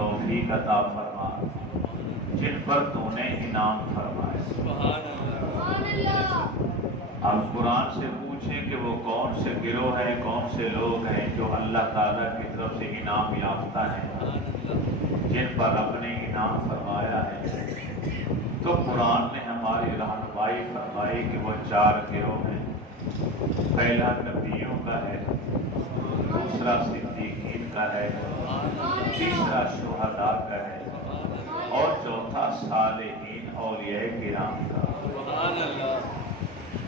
توفیق عطا فرما جن پر تو نے انعام فرمائے۔ سبحان اللہ۔ اب قرآن سے پوچھیں کہ وہ کون سے گروہ ہیں، کون سے لوگ ہیں جو اللہ تعالیٰ کی طرف سے انعام یافتہ ہیں، جن پر رب نے انعام فرمایا ہے، تو قرآن نے ہماری رہنمائی فرمائی کہ وہ 4 گروہ ہیں۔ پہلا نبیوں کا ہے، دوسرا صدیقین کا ہے، تیسرا شہداء کا ہے، اور چوتھا صالحین اولیاء کرام کا۔ سبحان اللہ۔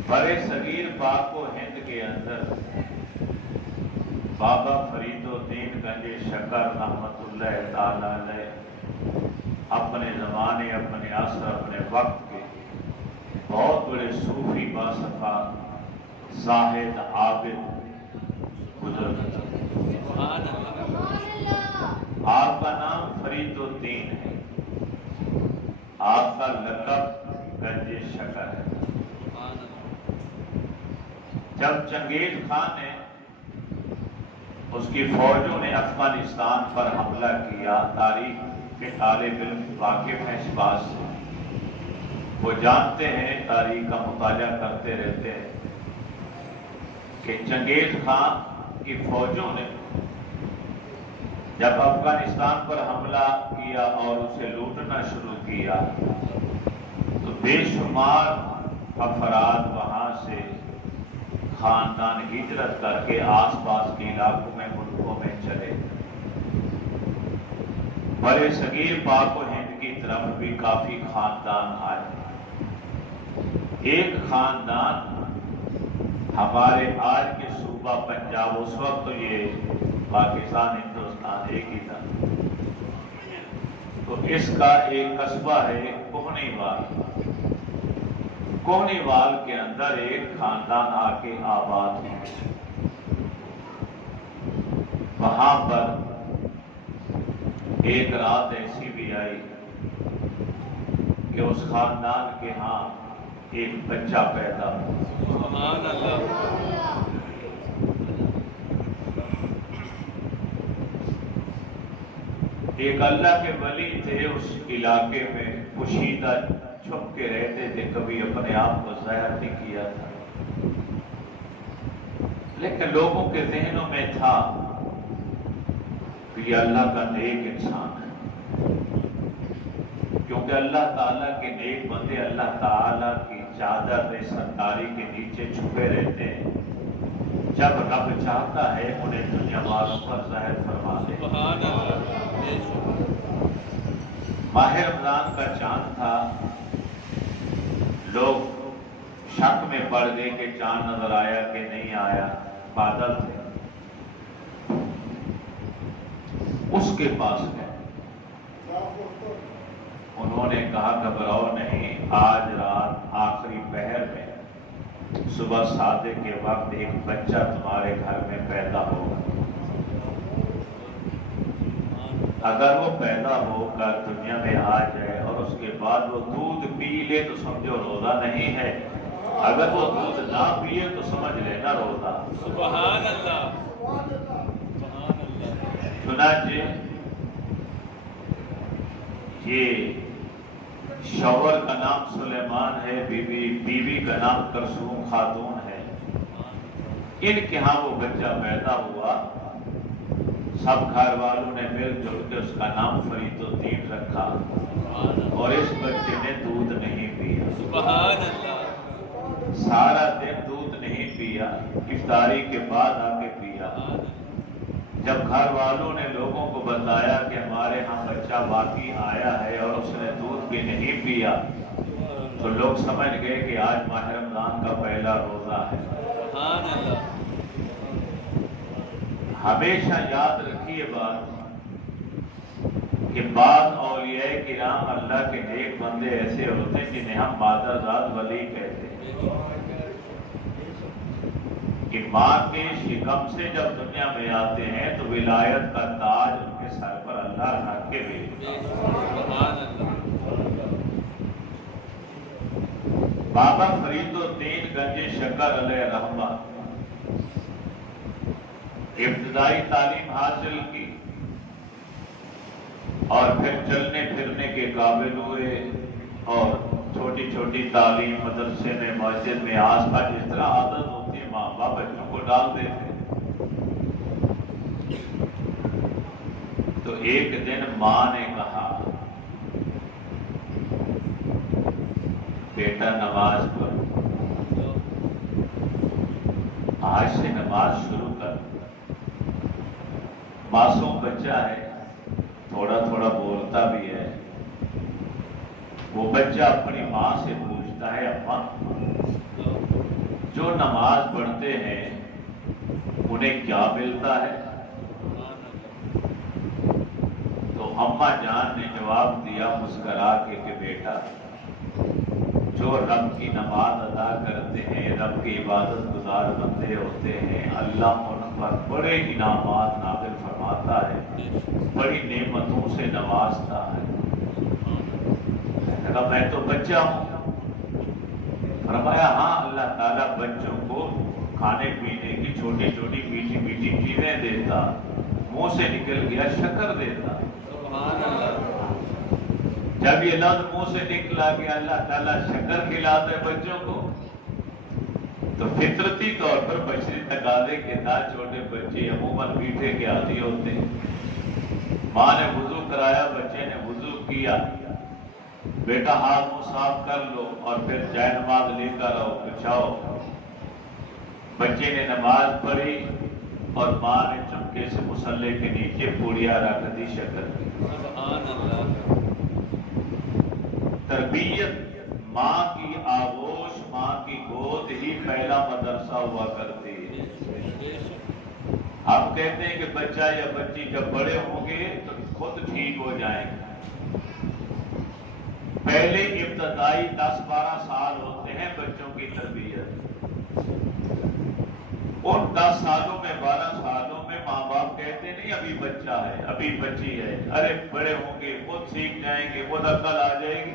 برے صغیر پاک و ہند کے اندر بابا فرید الدین گنج شکر رحمت اللہ تعالی علیہ اپنے زمانے، اپنے عصر، اپنے وقت کے بہت بڑے صوفی باصفا زاہد عابد گزر گئے۔ سبحان اللہ۔ آپ کا نام فرید الدین ہے، آپ کا لقب گنج شکر ہے۔ جب چنگیز خان نے، اس کی فوجوں نے افغانستان پر حملہ کیا، تاریخ کے طالب علم واقف ہیں اس بات سے، وہ جانتے ہیں، تاریخ کا مطالعہ کرتے رہتے ہیں کہ چنگیز خان کی فوجوں نے جب افغانستان پر حملہ کیا اور اسے لوٹنا شروع کیا تو بے شمار افراد وہاں سے خاندان ہجرت کر کے آس پاس کے علاقوں میں، ملکوں میں چلے۔ برے صغیر پاک و ہند کی طرف بھی کافی خاندان آئے۔ ایک خاندان ہمارے آج کے صوبہ پنجاب، اس وقت تو یہ پاکستان ہندوستان ایک ہی تھا، تو اس کا ایک قصبہ ہے کوہنی وال۔ کوہنی وال کے اندر ایک خاندان آ کے آباد ہوا۔ وہاں پر ایک رات ایسی بھی آئی کہ اس خاندان کے ہاں ایک بچہ پیدا ہوا۔ سبحان اللہ۔ ایک اللہ کے ولی تھے، اس علاقے میں پوشیدہ چھپ کے رہتے تھے، کبھی اپنے آپ کو ظاہر نہیں کیا تھا، لیکن لوگوں کے ذہنوں میں تھا کہ یہ اللہ کا نیک انسان ہے، کیونکہ اللہ تعالیٰ کے نیک بندے اللہ تعالیٰ کی چادر ستاری کے نیچے چھپے رہتے ہیں، جب رب چاہتا ہے انہیں دنیا والوں پر ظاہر فرما دے۔ سبحان اللہ۔ ماہ رمضان کا چاند تھا، لوگ شک میں پڑ گئے کہ چاند نظر آیا کہ نہیں آیا، بادل تھے۔ اس کے پاس گئے، انہوں نے کہا گھبراؤ نہیں، آج رات آخری پہر میں صبح صادق کے وقت ایک بچہ تمہارے گھر میں پیدا ہوگا، اگر وہ پیدا ہو کر دنیا میں آ جائے اور اس کے بعد وہ دودھ پی لے تو سمجھو روزہ نہیں ہے، اگر وہ دودھ نہ پیے تو سمجھ لینا روزہ۔ سبحان اللہ۔ چنانچہ یہ شوہر کا نام سلیمان ہے، بیوی کا نام کلثوم خاتون ہے۔ ان کے ہاں وہ بچہ پیدا ہوا، سب گھر والوں نے مل جل کے اس کا نام فرید الدین رکھا، اور اس بچے نے دودھ نہیں پیا۔ سبحان اللہ۔ سارا دن دودھ نہیں پیا، افطاری کے بعد آ کے پیا۔ جب گھر والوں نے لوگوں کو بتایا کہ ہمارے ہاں بچہ واقعی آیا ہے اور اس نے دودھ بھی نہیں پیا، تو لوگ سمجھ گئے کہ آج ماہ رمضان کا پہلا روزہ ہے۔ سبحان اللہ۔ ہمیشہ یاد رکھیے بات کہ بعض اولیاء کرام اللہ کے نیک بندے ایسے ہوتے ہیں جنہیں ہم مادرزاد ولی کہتے ہیں، کہ ماں کے شکم سے جب دنیا میں آتے ہیں تو ولایت کا تاج ان کے سر پر اللہ رکھ کے بھیجتا ہے۔ سبحان اللہ۔ بابا فرید الدین گنج شکر علیہ رحمہ ابتدائی تعلیم حاصل کی اور پھر چلنے پھرنے کے قابل ہوئے اور چھوٹی چھوٹی تعلیم مدرسے میں مسجد میں آس پاس جس طرح عادت ہوتی ہے ماں باپ بچوں کو ڈال دیتے. تو ایک دن ماں نے کہا بیٹا نماز پڑھ، آج سے نماز شروع کر. معصوم بچہ ہے، تھوڑا تھوڑا بولتا بھی ہے. وہ بچہ اپنی ماں سے پوچھتا ہے اماں جو نماز پڑھتے ہیں انہیں کیا ملتا ہے؟ تو اماں جان نے جواب دیا مسکرا کے کہ بیٹا جو رب کی نماز ادا کرتے ہیں، رب کی عبادت گزار بندے ہوتے ہیں، اللہ ان پر بڑے انعامات نازل فرماتا ہے، بڑی نعمتوں سے نوازتا ہے. میں تو بچہ ہوں. فرمایا ہاں اللہ تعالیٰ بچوں کو کھانے پینے کی چھوٹی چھوٹی میٹھی میٹھی چیزیں دیتا، منہ سے نکل گیا شکر دیتا. جب یہ لفظ منہ سے نکلا کہ اللہ تعالیٰ شکر کھلاتا ہے بچوں کو، تو فطرتی طور پر بشری تقاضے کے ساتھ چھوٹے بچے عموماً میٹھے کے عادی ہوتے ہیں. ماں نے وضو کرایا، بچے نے وضو کیا. بیٹا ہاتھ منہ صاف کر لو اور پھر جائے نماز لے کر آؤ بچھاؤ. بچے نے نماز پڑھی اور ماں نے چمکے سے مصلے کے نیچے پوڑیاں رکھ دی شکر کی. تربیت ماں کی آغوش، ماں کی گود ہی پہلا مدرسہ ہوا کرتی ہے. آپ کہتے ہیں کہ بچہ یا بچی جب بڑے ہوں گے تو خود ٹھیک ہو جائیں گے. پہلے ابتدائی 10-12 سال ہوتے ہیں بچوں کی تربیت. ان 10 سالوں میں 12 سالوں میں ماں باپ کہتے نہیں ابھی بچہ ہے ابھی بچی ہے، ارے بڑے ہوں گے خود سیکھ جائیں گے، خود عقل آ جائے گی.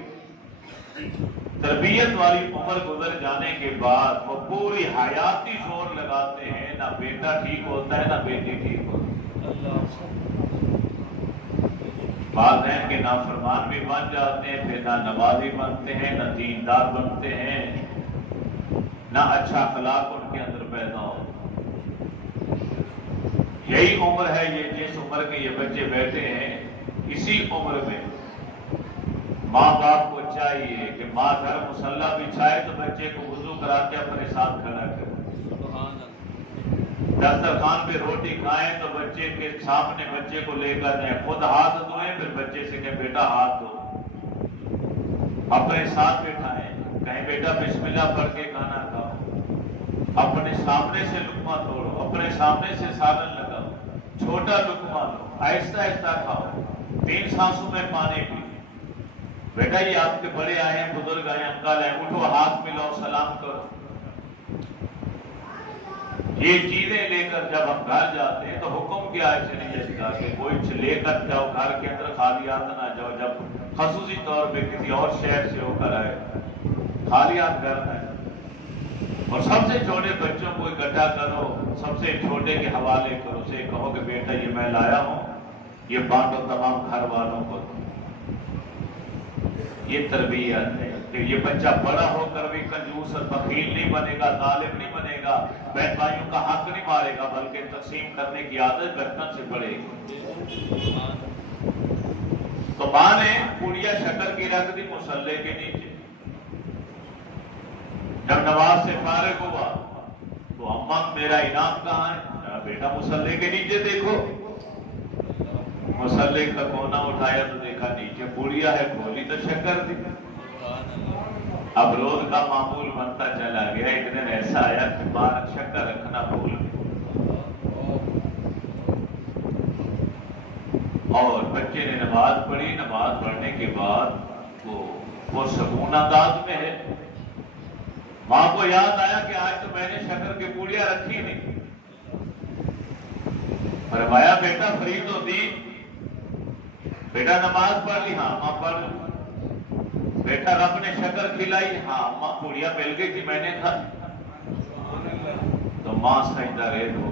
تربیت والی عمر گزر جانے کے بعد وہ پوری حیاتی زور لگاتے ہیں، نہ بیٹا ٹھیک ہوتا ہے نہ بیٹی ٹھیک ہوتی ہے. والدین کے نافرمان بھی بن جاتے ہیں، پھر نہ نمازی بنتے ہیں، نہ دیندار بنتے ہیں، نہ اچھا اخلاق ان کے اندر پیدا ہو. یہی عمر ہے یہ جس عمر کے یہ بچے بیٹھے ہیں، اسی عمر میں ماں باپ کو چاہیے کہ ماں گھر مصلی بچھائے تو بچے کو وضو کرا کے اپنے ساتھ کھڑا کرے. دسترخوان پہ روٹی کھائیں تو بچے کے سامنے بچے کو لے کر جائیں، خود ہاتھ دھوئیں پھر بچے سے کہیں بیٹا ہاتھ دھو. اپنے ساتھ بٹھائیں، کہیں بیٹا بسم اللہ پڑھ کے کھانا کھاؤ. اپنے سامنے سے لقمہ توڑو، اپنے سامنے سے سالن لگاؤ، چھوٹا لقمہ لو، آہستہ آہستہ کھاؤ، 3 سانسوں میں پانی پی. بیٹا یہ آپ کے بڑے آئے ہیں، بزرگ آئے ہیں، انکل آئے، اٹھو ہاتھ ملاؤ سلام کرو. یہ چیزیں لے کر جب ہم گھر جاتے ہیں تو حکم کیا ہے شریعت کا کہ کوئی لے کر جاؤ گھر کے اندر، خالی ہاتھ نہ جاؤ. جب خصوصی طور پہ کسی اور شہر سے ہو کر آئے خالی ہاتھ گھر ہے. اور سب سے چھوٹے بچوں کو اکٹھا کرو، سب سے چھوٹے کے حوالے کرو، اسے کہو کہ بیٹا یہ میں لایا ہوں، یہ بانٹو تمام گھر والوں کو. یہ تربیت ہے کہ یہ بچہ بڑا ہو کر بھی کنجوس اور بخیل نہیں بنے گا، ظالم نہیں بنے گا، بہن بھائیوں کا حق نہیں مارے گا، بلکہ تقسیم کرنے کی عادت بچپن سے پڑے گی. تو ماں نے پوڑیا شکر کی رکھ دی مصلے کے نیچے. جب نماز سے فارغ ہوا تو اماں میرا انعام کہاں ہے؟ بیٹا مصلے کے نیچے دیکھو. مصلے کا کونا اٹھایا تو دیکھا نیچے پوڑیا ہے، کھولی تو شکر دی. اب روز کا معمول بنتا چلا گیا. ایک دن ایسا آیا کہ باہر شکر رکھنا بھول گئے اور بچے نے نماز پڑھی. نماز پڑھنے کے بعد وہ سکون انداز میں ہے. ماں کو یاد آیا کہ آج تو میں نے شکر کی پوڑیاں رکھی نہیں. فرمایا بیٹا فرید و دین، بیٹا نماز پڑھ لی؟ ہاں ماں پڑھ لی. بیٹا رب نے شکر کھلائی؟ ہاں ماں پوڑیاں مل گئی تھی میں نے کھائی. تو ماں سجدہ ریز ہو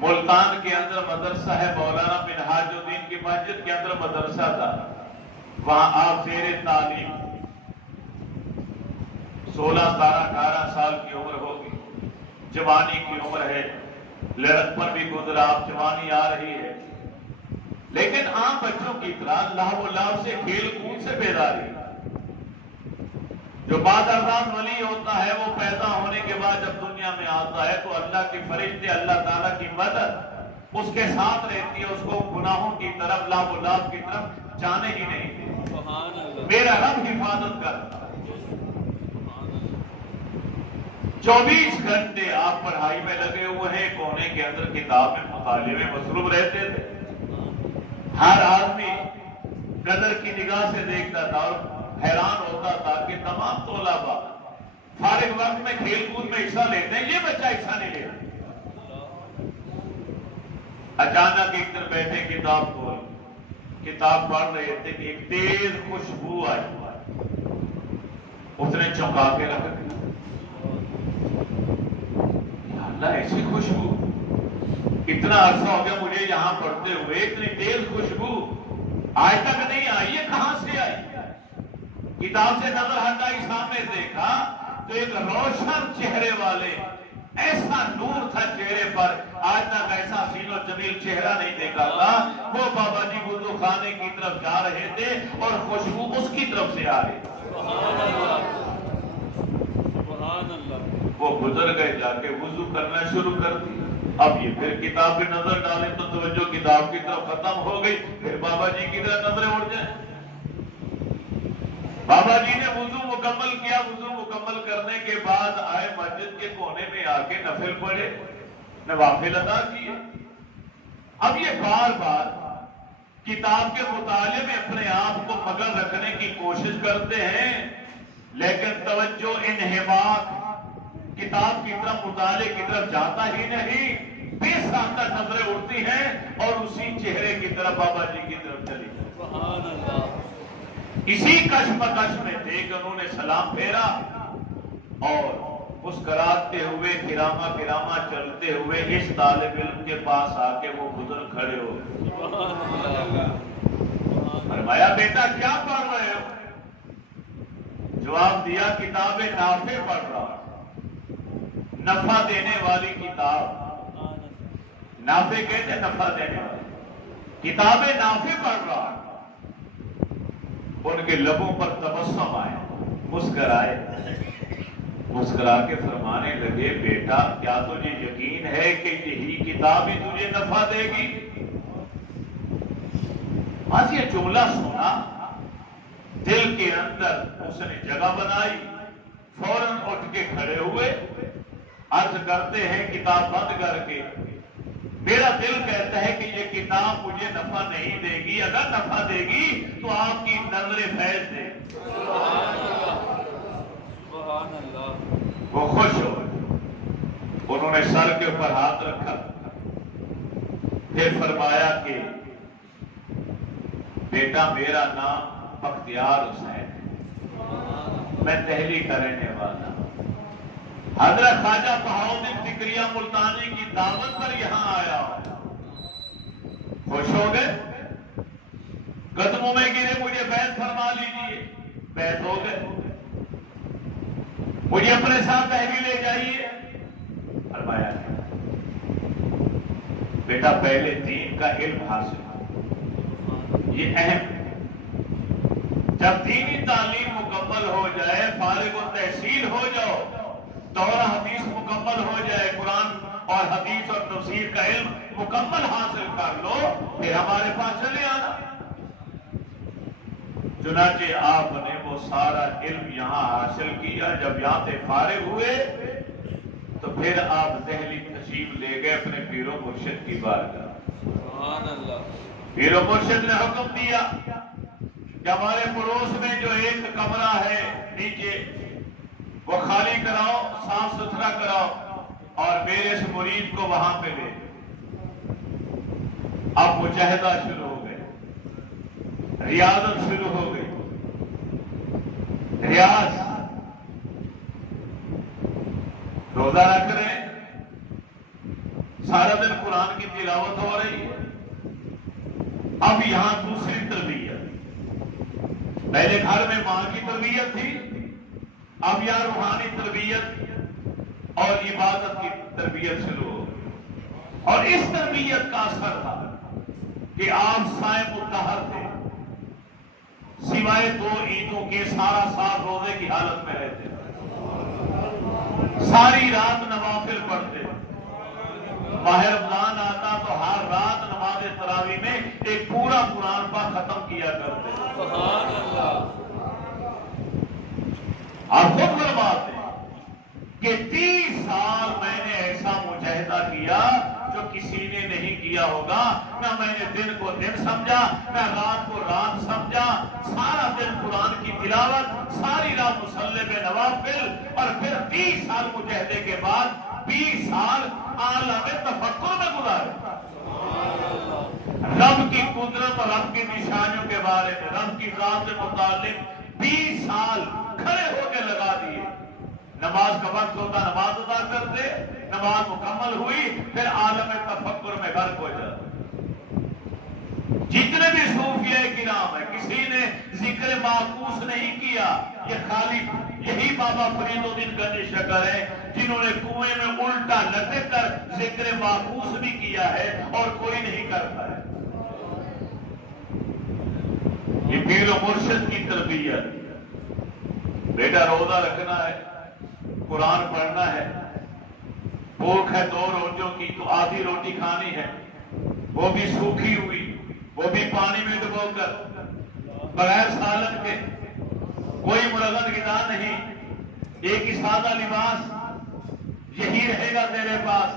ملتان کے اندر مدرسہ ہے، مولانا منہاج الدین کی مسجد کے اندر مدرسہ تھا، وہاں آپ زیر تعلیم 16 17 18 سال کی عمر ہوگی، جوانی کی عمر ہے، لڑکپن بھی گزرا، اب جوانی آ رہی ہے، لیکن عام بچوں کی طرح لہو و لعب سے، کھیل کود سے بیداری۔ جو بادرزان ولی ہوتا ہے وہ پیدا ہونے کے بعد جب دنیا میں آتا ہے تو اللہ کے فرشتے، اللہ تعالیٰ کی مدد اس کے ساتھ رہتی ہے، اس کو گناہوں کی طرف، لہو و لعب کی طرف جانے ہی نہیں دیتی، میرا رب حفاظت کرتا ہے۔ 24 گھنٹے آپ پڑھائی میں لگے ہوئے ہیں، کونے کے اندر کتاب میں مطالعے میں مصروف رہتے تھے، ہر آدمی قدر کی نگاہ سے دیکھتا تھا اور حیران ہوتا تھا کہ تمام طلباء فارغ وقت میں کھیل کود میں حصہ لیتے ہیں، یہ بچہ حصہ نہیں لیتا۔ اچانک ایک دن بیٹھے کتاب پڑھ رہے تھے کہ ایک تیز خوشبو آئی، اس نے چونکا کے رکھ دی، یا اللہ ایسی خوشبو، اتنا عرصہ ہو گیا مجھے یہاں پڑھتے ہوئے، اتنی تیز خوشبو آج تک نہیں آئی، یہ کہاں سے آئی؟ کتاب سے نظر ہٹائی، سامنے دیکھا تو ایک روشن چہرے والے، ایسا نور تھا چہرے پر، آج تک ایسا حسین و جمیل چہرہ نہیں دیکھا تھا۔ وہ بابا جی وضو خانے کی طرف جا رہے تھے اور خوشبو اس کی طرف سے آ رہی تھی۔ سبحان اللہ۔ وہ گزر گئے، جا کے وضو کرنا شروع کر دیا۔ اب یہ پھر کتاب پہ نظر ڈالیں تو توجہ کتاب کی طرف ختم ہو گئی، پھر بابا جی کی طرف نظریں اڑ جائیں۔ بابا جی نے وضو مکمل کیا، وضو مکمل کرنے کے بعد آئے مسجد کے کونے میں آ کے نفل پڑھے، نوافل ادا کیے۔ اب یہ بار بار کتاب کے مطالعے میں اپنے آپ کو مگن رکھنے کی کوشش کرتے ہیں، لیکن توجہ انہماک کتاب کی طرف، مطالعے کی طرف جاتا ہی نہیں، بے ساختہ نظریں اڑتی ہیں اور اسی چہرے کی طرف، بابا جی کی طرف چلی جاتی۔ سبحان اللہ۔ اسی کشمکش میں تھے کہ انہوں نے سلام پھیرا اور مسکراتے ہوئے گرامہ گرامہ چلتے ہوئے اس طالب علم کے پاس آ کے وہ بزرگ کھڑے ہو گئے۔ فرمایا بیٹا کیا پڑھ رہے ہو؟ جواب دیا کتاب نافع پڑھ رہا ہوں، نفع دینے والی کتاب، نافع کہتے نفع دینے والی کتاب نافع پڑھ رہا ہوں۔ ان کے لبوں پر تبسم آئے، مسکرائے، مسکرا کے فرمانے لگے بیٹا کیا تجھے یقین ہے کہ یہی کتاب ہی تجھے نفع دے گی؟ بس یہ جملہ سنا، دل کے اندر اس نے جگہ بنائی، فوراً اٹھ کے کھڑے ہوئے، عرض کرتے ہیں کتاب بند کر کے میرا دل کہتا ہے کہ یہ کتاب مجھے نفع نہیں دے گی، اگر نفع دے گی تو آپ کی نظر فیض دے۔ سبحان اللہ۔ وہ خوش ہو گئے، انہوں نے سر کے اوپر ہاتھ رکھا، پھر فرمایا کہ بیٹا میرا نام بختیار حسین ہے، میں دہلی کا رہنے والا ہوں، حضرت خواجہ بہاؤالدین فکریہ ملتانی کی دعوت پر یہاں آیا ہوں۔ خوش ہو گئے، قدموں میں گرے، مجھے بیعت فرما لیجیے، بیعت ہو گئے، مجھے اپنے ساتھ دہلی لے جائیے۔ فرمایا بیٹا پہلے دین کا علم حاصل ہو، یہ اہم ہے، جب دینی تعلیم مکمل ہو جائے، فارغ التحصیل ہو جاؤ، دورہ حدیث مکمل ہو جائے، قرآن اور حدیث اور تفسیر کا علم مکمل حاصل کر لو، پھر ہمارے پاس چلے آنا۔ چنانچہ آپ نے وہ سارا علم یہاں حاصل کیا، جب یہاں سے فارغ ہوئے تو پھر آپ دہلی تشریف لے گئے اپنے پیر و مرشد کی بارگاہ۔ سبحان اللہ۔ پیر و مرشد نے حکم دیا کہ ہمارے پڑوس میں جو ایک کمرہ ہے نیچے، وہ خالی کراؤ، صاف ستھرا کراؤ اور میرے اس مرید کو وہاں پہ لے۔ اب مجاہدہ شروع ہو گئے، ریاضت شروع ہو گئی، ریاض، روزہ رکھ رہے ہیں، سارا دن قرآن پہلے گھر میں ماں کی تربیت تھی، اب یا روحانی تربیت اور عبادت کی تربیت شروع ہو گئی، اور اس تربیت کا اثر تھا کہ آپ صائم الدہر تھے، سوائے 2 عیدوں کے سارا سال روزے کی حالت میں رہتے، ساری رات نوافل پڑھتے، ماہ رمضان آتا تو ہر رات نماز تراویح میں ایک پورا قرآن پاک ختم کیا کرتے۔ سبحان اللہ۔ آپ خود فرماتے ہیں کہ 30 سال میں نے ایسا مجاہدہ کیا جو کسی نے نہیں کیا ہوگا، نہ میں نے دن کو دن سمجھا، نہ رات کو رات سمجھا، سارا دن قرآن کی تلاوت، ساری رات مصلی پہ نوافل، اور پھر 30 سال مجاہدے کے بعد 20 سال عالم تفکر میں گزارے، رب کی قدرت اور رب کی نشانیوں کے بارے میں، رب کی ذات سے متعلق 20 سال کھڑے ہو کے لگا دیے۔ نماز کا وقت ہوتا نماز ادا کرتے، نماز مکمل ہوئی، پھر عالم تفکر میں غرق ہو جاتے۔ جتنے بھی صوفیاء کرام ہیں، کسی نے ذکر معکوس نہیں کیا، یہ خالی یہی بابا فرید الدین گنج شکر ہے جنہوں نے کنویں میں الٹا لٹک کر ذکر معکوس بھی کیا ہے، اور کوئی نہیں کرتا ہے۔ یہ پیر و مرشد کی تربیت، بیٹا روزہ رکھنا ہے، قرآن پڑھنا ہے، بھوک ہے 2 روٹیوں کی تو آدھی روٹی کھانی ہے، وہ بھی سوکھی ہوئی، وہ بھی پانی میں ڈبو کر، بغیر سالن کے، کوئی مرغن غذا نہیں، ایک ہی سادہ لباس، یہی رہے گا تیرے پاس،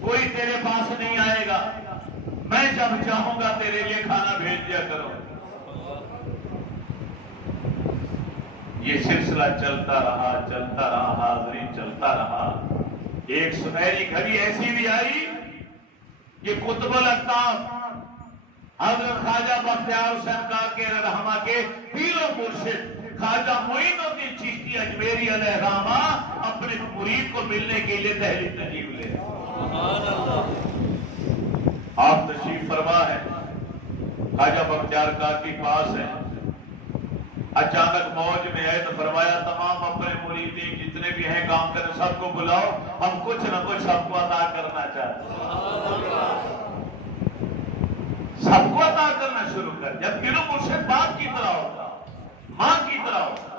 کوئی تیرے پاس نہیں آئے گا، میں جب چاہوں گا تیرے لیے کھانا بھیج دیا کرو۔ یہ سلسلہ چلتا رہا حاضرین، چلتا رہا۔ ایک سنہری گھڑی ایسی بھی آئی، یہ قطب الاقطاب حضرت خواجہ بختیار حسین کاکڑ رحمہ کے پیر و مرشد خواجہ معین الدین چشتی اجمیری علیہ رحمہ اپنے مرید کو ملنے کے لیے دہلی تشریف لے۔ آپ تشریف فرما ہے، خواجہ بختیار کاکڑ کے پاس ہے، اچانک موج میں آئے تو فرمایا تمام اپنے مریدین جتنے بھی ہیں کام کریں سب کو بلاؤ، ہم کچھ نہ کچھ سب کو عطا کرنا چاہتے ہیں۔ سب کو عطا کرنا شروع کر، جب پیر و مرشد باپ کی طرح ہوتا، ماں کی طرح ہوتا،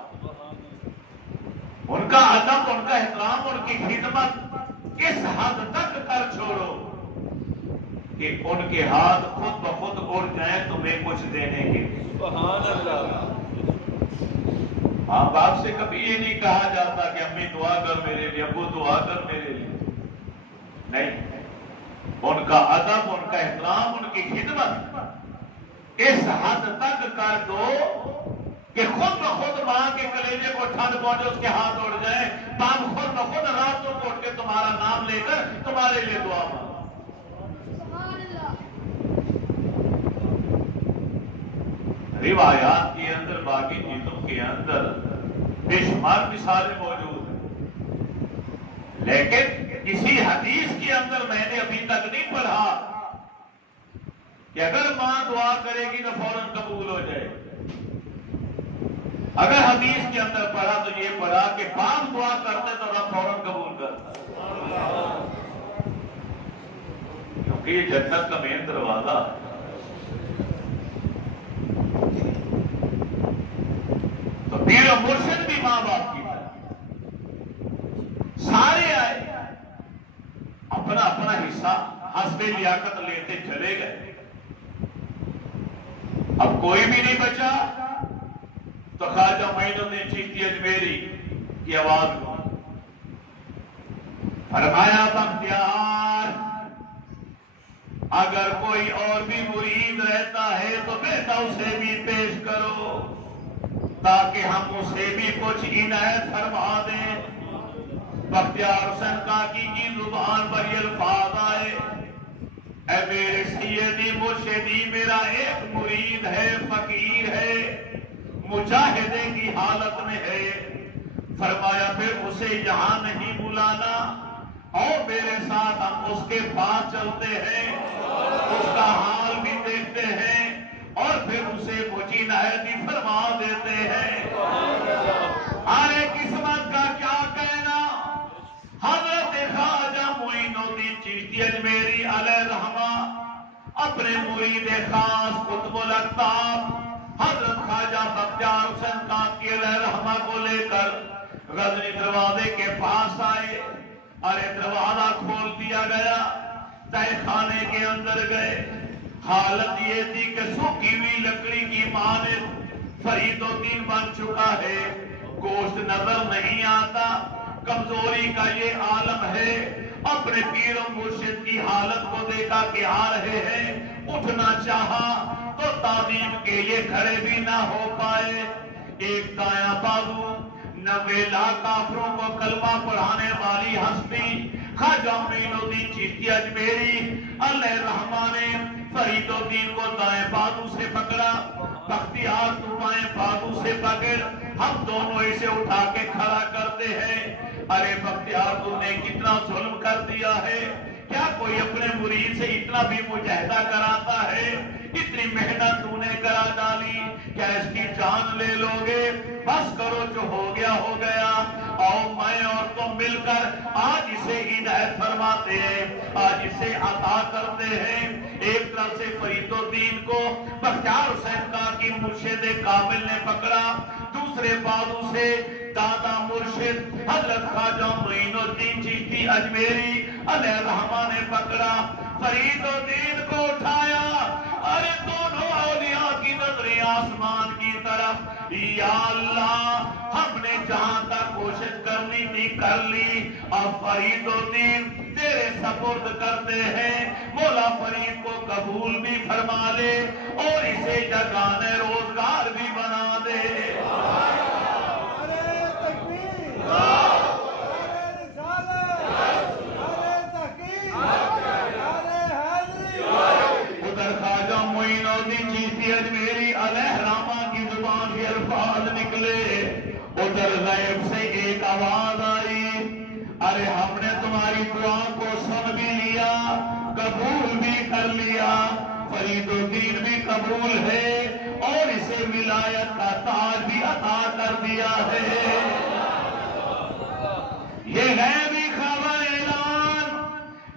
ان کا ادب، ان کا احترام، ان کی خدمت اس حد تک کر چھوڑو کہ ان کے ہاتھ خود بخود اڑ جائیں تمہیں کچھ دینے کے لیے۔ سبحان اللہ۔ ماں باپ سے کبھی یہ نہیں کہا جاتا کہ امی دعا کر میرے لیے، ابو دعا کر میرے لیے، نہیں، ان کا ادب، ان کا احترام، ان کی خدمت اس حد تک کر دو کہ خود بخود ماں کے کلیجے کو ٹھنڈ پہنچے، اس کے ہاتھ اڑ جائیں، باپ خود بخود راتوں کو اٹھ کے تمہارا نام لے کر تمہارے لیے دعا مانگے۔ روایات کے اندر، باقی چیزوں کے اندر بے شمار مثالیں موجود ہیں، لیکن کسی حدیث کے اندر میں نے ابھی تک نہیں پڑھا کہ اگر ماں دعا کرے گی تو فوراً قبول ہو جائے۔ اگر حدیث کے اندر پڑھا تو یہ پڑھا کہ باپ دعا کرتے تو رب فوراً قبول کرتا، کیونکہ یہ جنت کا مین دروازہ ہے۔ تو پیر و مرشد بھی ماں باپ کی طرح سارے آئے، اپنا اپنا حصہ حسب لیاقت لیتے چلے گئے، اب کوئی بھی نہیں بچا تو خواجہ معین الدین چشتی اجمیری کی آواز کو فرمایا بختیار، اگر کوئی اور بھی مرید رہتا ہے تو بیٹا اسے بھی پیش کرو تاکہ ہم اسے بھی کچھ عنایت فرما دیں۔ بختیار حسین کاکی کی زبان پر یہ الفاظ آئے، اے میرے سیدی مرشدی، میرا ایک مرید ہے، فقیر ہے، مجاہدے کی حالت میں ہے، فرمایا پھر اسے یہاں نہیں بلانا، اور میرے ساتھ ہم اس کے پاس چلتے ہیں، اس کا حال بھی دیکھتے ہیں، اور پھر اسے مجھے عنایت فرما دیتے ہیں۔ ارے قسمت کا کیا کہنا، حضرت خواجہ معین الدین چشتی اجمیری علیہ رحمہ اپنے مرید خاص قطب الاقطاب حضرت خواجہ بختیار حسین کاکی علیہ رحمہ کو لے کر غزنی دروازے کے پاس آئے۔ ارے دروازہ کھول دیا گیا، تہہ خانے کے اندر گئے۔ حالت یہ تھی کہ سوکھی ہوئی لکڑی کی مانند فرید الدین بن چکا ہے، گوشت نظر نہیں آتا، کمزوری کا یہ عالم ہے۔ اپنے پیر و مرشد کی حالت کو دیکھا کہ آ رہے ہیں، اٹھنا چاہا تو تعظیم کے یہ کھڑے بھی نہ ہو پائے۔ ایک دایاں بازو 90 لاکھ کافروں کو کلمہ پڑھانے والی ہستی خواجہ معین الدین چشتی اجمیری علیہ رحمہ نے فرید الدین کو دائیں بازو سے پکڑا، بختیار تو بائیں بازو سے پکڑ، ہم دونوں اسے اٹھا کے کھڑا کرتے ہیں۔ ارے بختیار تو نے کتنا ظلم کر دیا ہے، کیا کوئی اپنے مرید سے اتنا بھی مجاہدہ کراتا ہے؟ اتنی محنت تو نے کرا ڈالی، کیا اس کی جان لے لو گے؟ بس کرو، جو ہو گیا ہو گیا۔ اور میں اور تم مل کر آج اسے ہدایت فرماتے ہیں، آج اسے عطا کرتے ہیں۔ ایک طرف سے فرید الدین کو بختیار حسین کاکی مرشد کامل نے پکڑا، دوسرے بازو سے دادا مرشد حضرت خواجہ معین الدین چشتی اجمیری علیہ رحمہ نے پکڑا، فرید الدین کو اٹھایا۔ ارے دونوں اولیاء کی نظریں آسمان کی طرف، یا اللہ ہم نے جہاں تک کوشش کرنی تھی کر لی، اب فرید الدین تیرے سپرد کرتے ہیں، مولا فرید کو قبول بھی فرما لے اور اسے جگانے روزگار بھی بنا دے۔ ادھر خواجہ معین الدین چشتی اجمیری علیہ رحمہ کی زبان سے الفاظ نکلے، ادھر غیب سے ایک آواز آئی، ارے ہم نے تمہاری دعا کو سن بھی لیا، قبول بھی کر لیا، فرید الدین بھی قبول ہے اور اسے ولایت کا تاج بھی عطا کر دیا ہے۔ یہ غیبی خبر اعلان،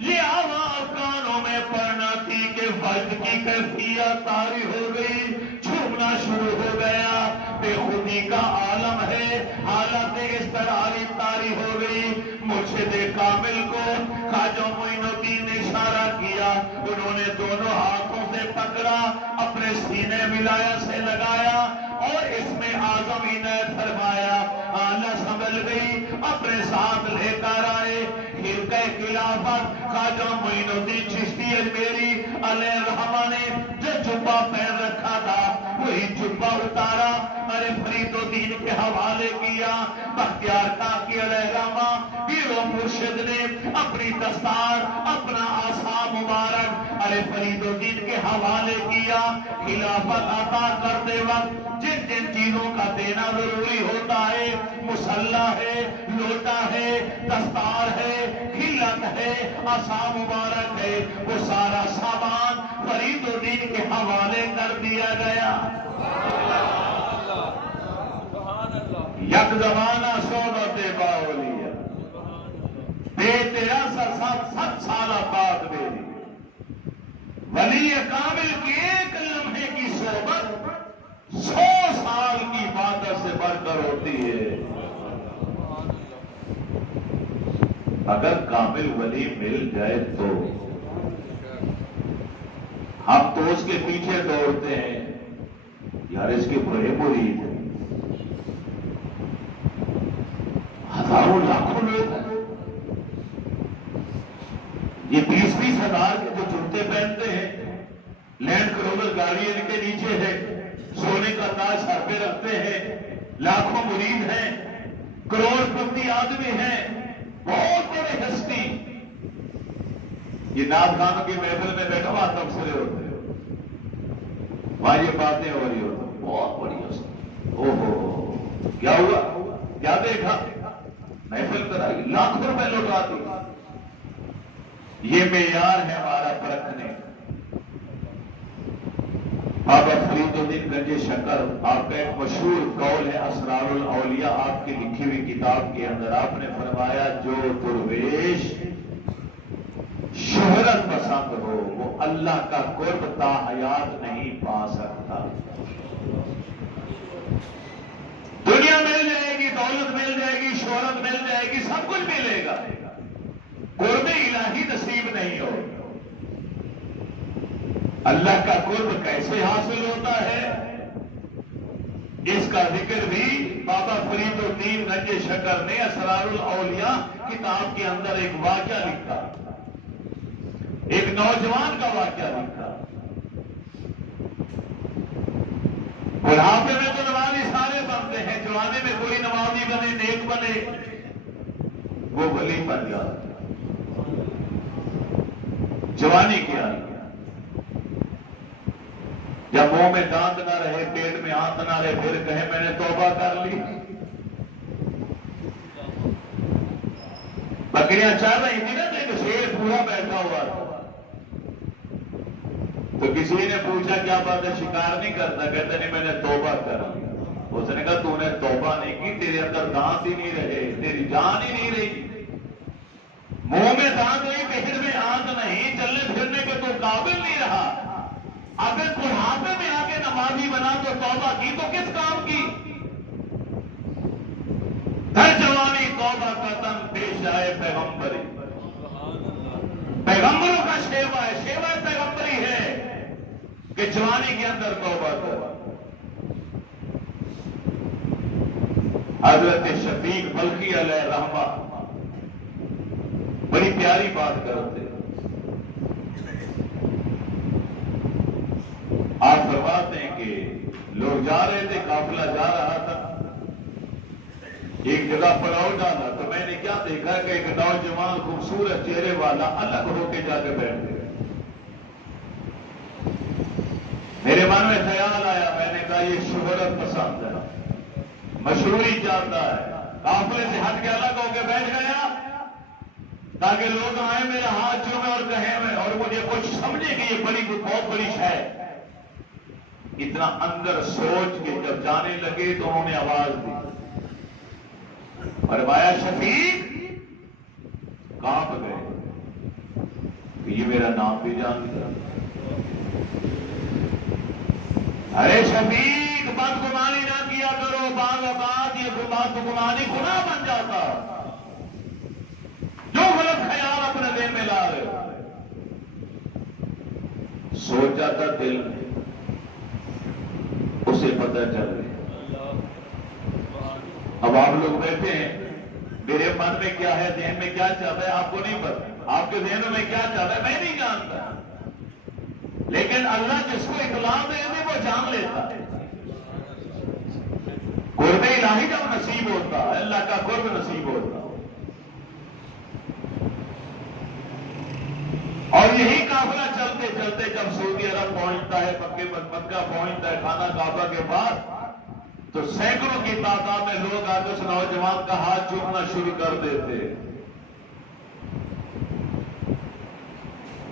یہ آواز کانوں میں پڑنا تھی کہ وجد کی کیفیت طاری ہو گئی، چھومنا شروع ہو گیا، بے خودی کا عالم ہے، حالت اضطراری طاری ہو گئی۔ مرشد کامل کو خواجہ معین الدین نے اشارہ کیا، انہوں نے دونوں ہاتھوں سے پکڑا، اپنے سینے ولایت سے لگایا اور اس میں اعظم عنایت فرمایا۔ آلہ سنبھل گئی، اپنے ساتھ لے کر آئے، خرقہ خلافت خواجہ معین الدین چشتی اجمیری علیہ رحمہ نے جو جبہ پہن رکھا تھا وہی جبہ اتارا، ارے فرید الدین کے حوالے کیا۔ بختیار کاکی علیہ رحمہ پیر و مرشد نے اپنی دستار، اپنا عصا مبارک ارے فرید الدین کے حوالے کیا۔ خلافت عطا کرتے وقت جن جن چیزوں کا دینا ضروری ہوتا ہے، مسلح ہے، لوٹا ہے، دستار ہے، خلت ہے، عصا مبارک ہے، وہ سارا سامان فرید الدین کے حوالے کر دیا گیا۔ یک زمانہ صحبت باولیہ، بے تیرا ست سالہ بعد میری، ولی کامل کی ایک لمحے کی صحبت 100 سال کی عبادت سے بڑھ کر ہوتی ہے۔ اگر کامل ولی مل جائے تو ہم تو اس کے پیچھے دوڑتے ہیں، یار اس کے بڑے مرید ہیں، ہزاروں لاکھوں لوگ ہیں، یہ 20-20 ہزار کے جو جوتے پہنتے ہیں، لینڈ کروور گاڑی ان کے نیچے ہے، سونے کا تاج سر پہ رکھتے ہیں، لاکھوں مرید ہیں، کروڑ پتی آدمی ہیں، بہت بڑے ہستی، یہ نعت خانوں کی محفل میں بیٹھا ہوا تبصرے ہوتے ہیں، وہاں یہ باتیں ہو رہی ہوتی ہیں، بہت بڑی ہستی، او ہو کیا ہوا، کیا دیکھا، محفل کرائی، لاکھوں روپے لوٹا دی۔ یہ معیار ہے ہمارا پرکھنے، بابا فرید الدین گنج شکر آپ کا ایک مشہور قول ہے اسرار الاولیاء آپ کی لکھی ہوئی کتاب کے اندر آپ نے فرمایا جو درویش شہرت پسند ہو وہ اللہ کا قرب تا حیات نہیں پا سکتا. دنیا مل جائے گی، دولت مل جائے گی، شہرت مل جائے گی، سب کچھ ملے گا، قرب الہی نصیب نہیں ہو. اللہ کا قرب کیسے حاصل ہوتا ہے اس کا ذکر بھی بابا فرید الدین گنج شکر نے اسرار الاولیاء کتاب کے اندر ایک واقعہ لکھا، ایک نوجوان کا واقعہ لکھا. بڑھاپے میں تو نمازی سارے بنتے ہیں، جوانے میں کوئی نمازی بنے، نیک بنے، وہ ولی بن جاتا. جوانی کیا جب منہ میں دانت نہ رہے، پیٹ میں ہاتھ نہ رہے، پھر کہے میں نے توبہ کر لی. بکریاں چاہ رہی تھی نا، ایک شیر پورا بیٹھا ہوا تھا، تو کسی نے پوچھا کیا بات ہے شکار نہیں کرتا؟ کہتے نہیں میں نے توبہ کر لی. اس نے کہا تو نے توبہ نہیں کی، تیرے اندر دانت ہی نہیں رہے، تیری جان ہی نہیں رہی. منہ میں دانت نہیں، پیٹ میں آنت نہیں، چلنے پھرنے کے تو قابل نہیں رہا. اگر بڑھاپے میں آگے نمازی بنا تو توبہ کی تو کس کام کی؟ ہر جوانی توبہ کا تن پیش آئے پیغمبری. پیغمبروں کا شیوا ہے، شیوا پیغمبری ہے کہ جوانی کے اندر توبہ کر. حضرت شفیق بلخی علیہ رحمہ بڑی پیاری بات کرتے. آپ فرماتے ہیں کہ لوگ جا رہے تھے، قافلہ جا رہا تھا، ایک جگہ پڑاؤ ڈالا تو میں نے کیا دیکھا کہ ایک نوجوان خوبصورت چہرے والا الگ ہو کے جا کے بیٹھ گیا. میرے من میں خیال آیا، میں نے کہا یہ شہرت پسند ہے، مشہوری چاہتا ہے. قافلے سے ہٹ کے الگ ہو کے بیٹھ گیا تاکہ لوگ آئیں میرا ہاتھ چومیں اور کہیں میں اور مجھے کچھ سمجھے کہ یہ بہت بڑی شے ہے. اتنا اندر سوچ کے جب جانے لگے تو انہوں نے آواز دی، فرمایا شفیق. کانپ گئے کہ یہ میرا نام بھی جانتا. ارے شفیق بدگمانی نہ کیا کرو، بعض اوقات یہ بدگمانی گناہ بن جاتا. جو غلط خیال اپنے دل میں لا رہے ہو، سوچا تھا دل میں، اسے پتہ چل گیا. اب آپ لوگ بیٹھے ہیں، میرے من میں کیا ہے، ذہن میں کیا چاہتا ہے آپ کو نہیں پتا، آپ کے ذہن میں کیا چاہتا ہے میں نہیں جانتا، لیکن اللہ جس کو اطلاع دے دے وہ جان لیتا ہے. قرب الہی جب نصیب ہوتا ہے، اللہ کا قرب نصیب ہوتا ہے. اور یہی قافلہ چلتے چلتے جب سعودی عرب پہنچتا ہے، مکہ پہنچتا ہے، خانہ کعبہ کے بعد، تو سینکڑوں کی تعداد میں لوگ آتے اس نوجوان کا ہاتھ چومنا شروع کر دیتے.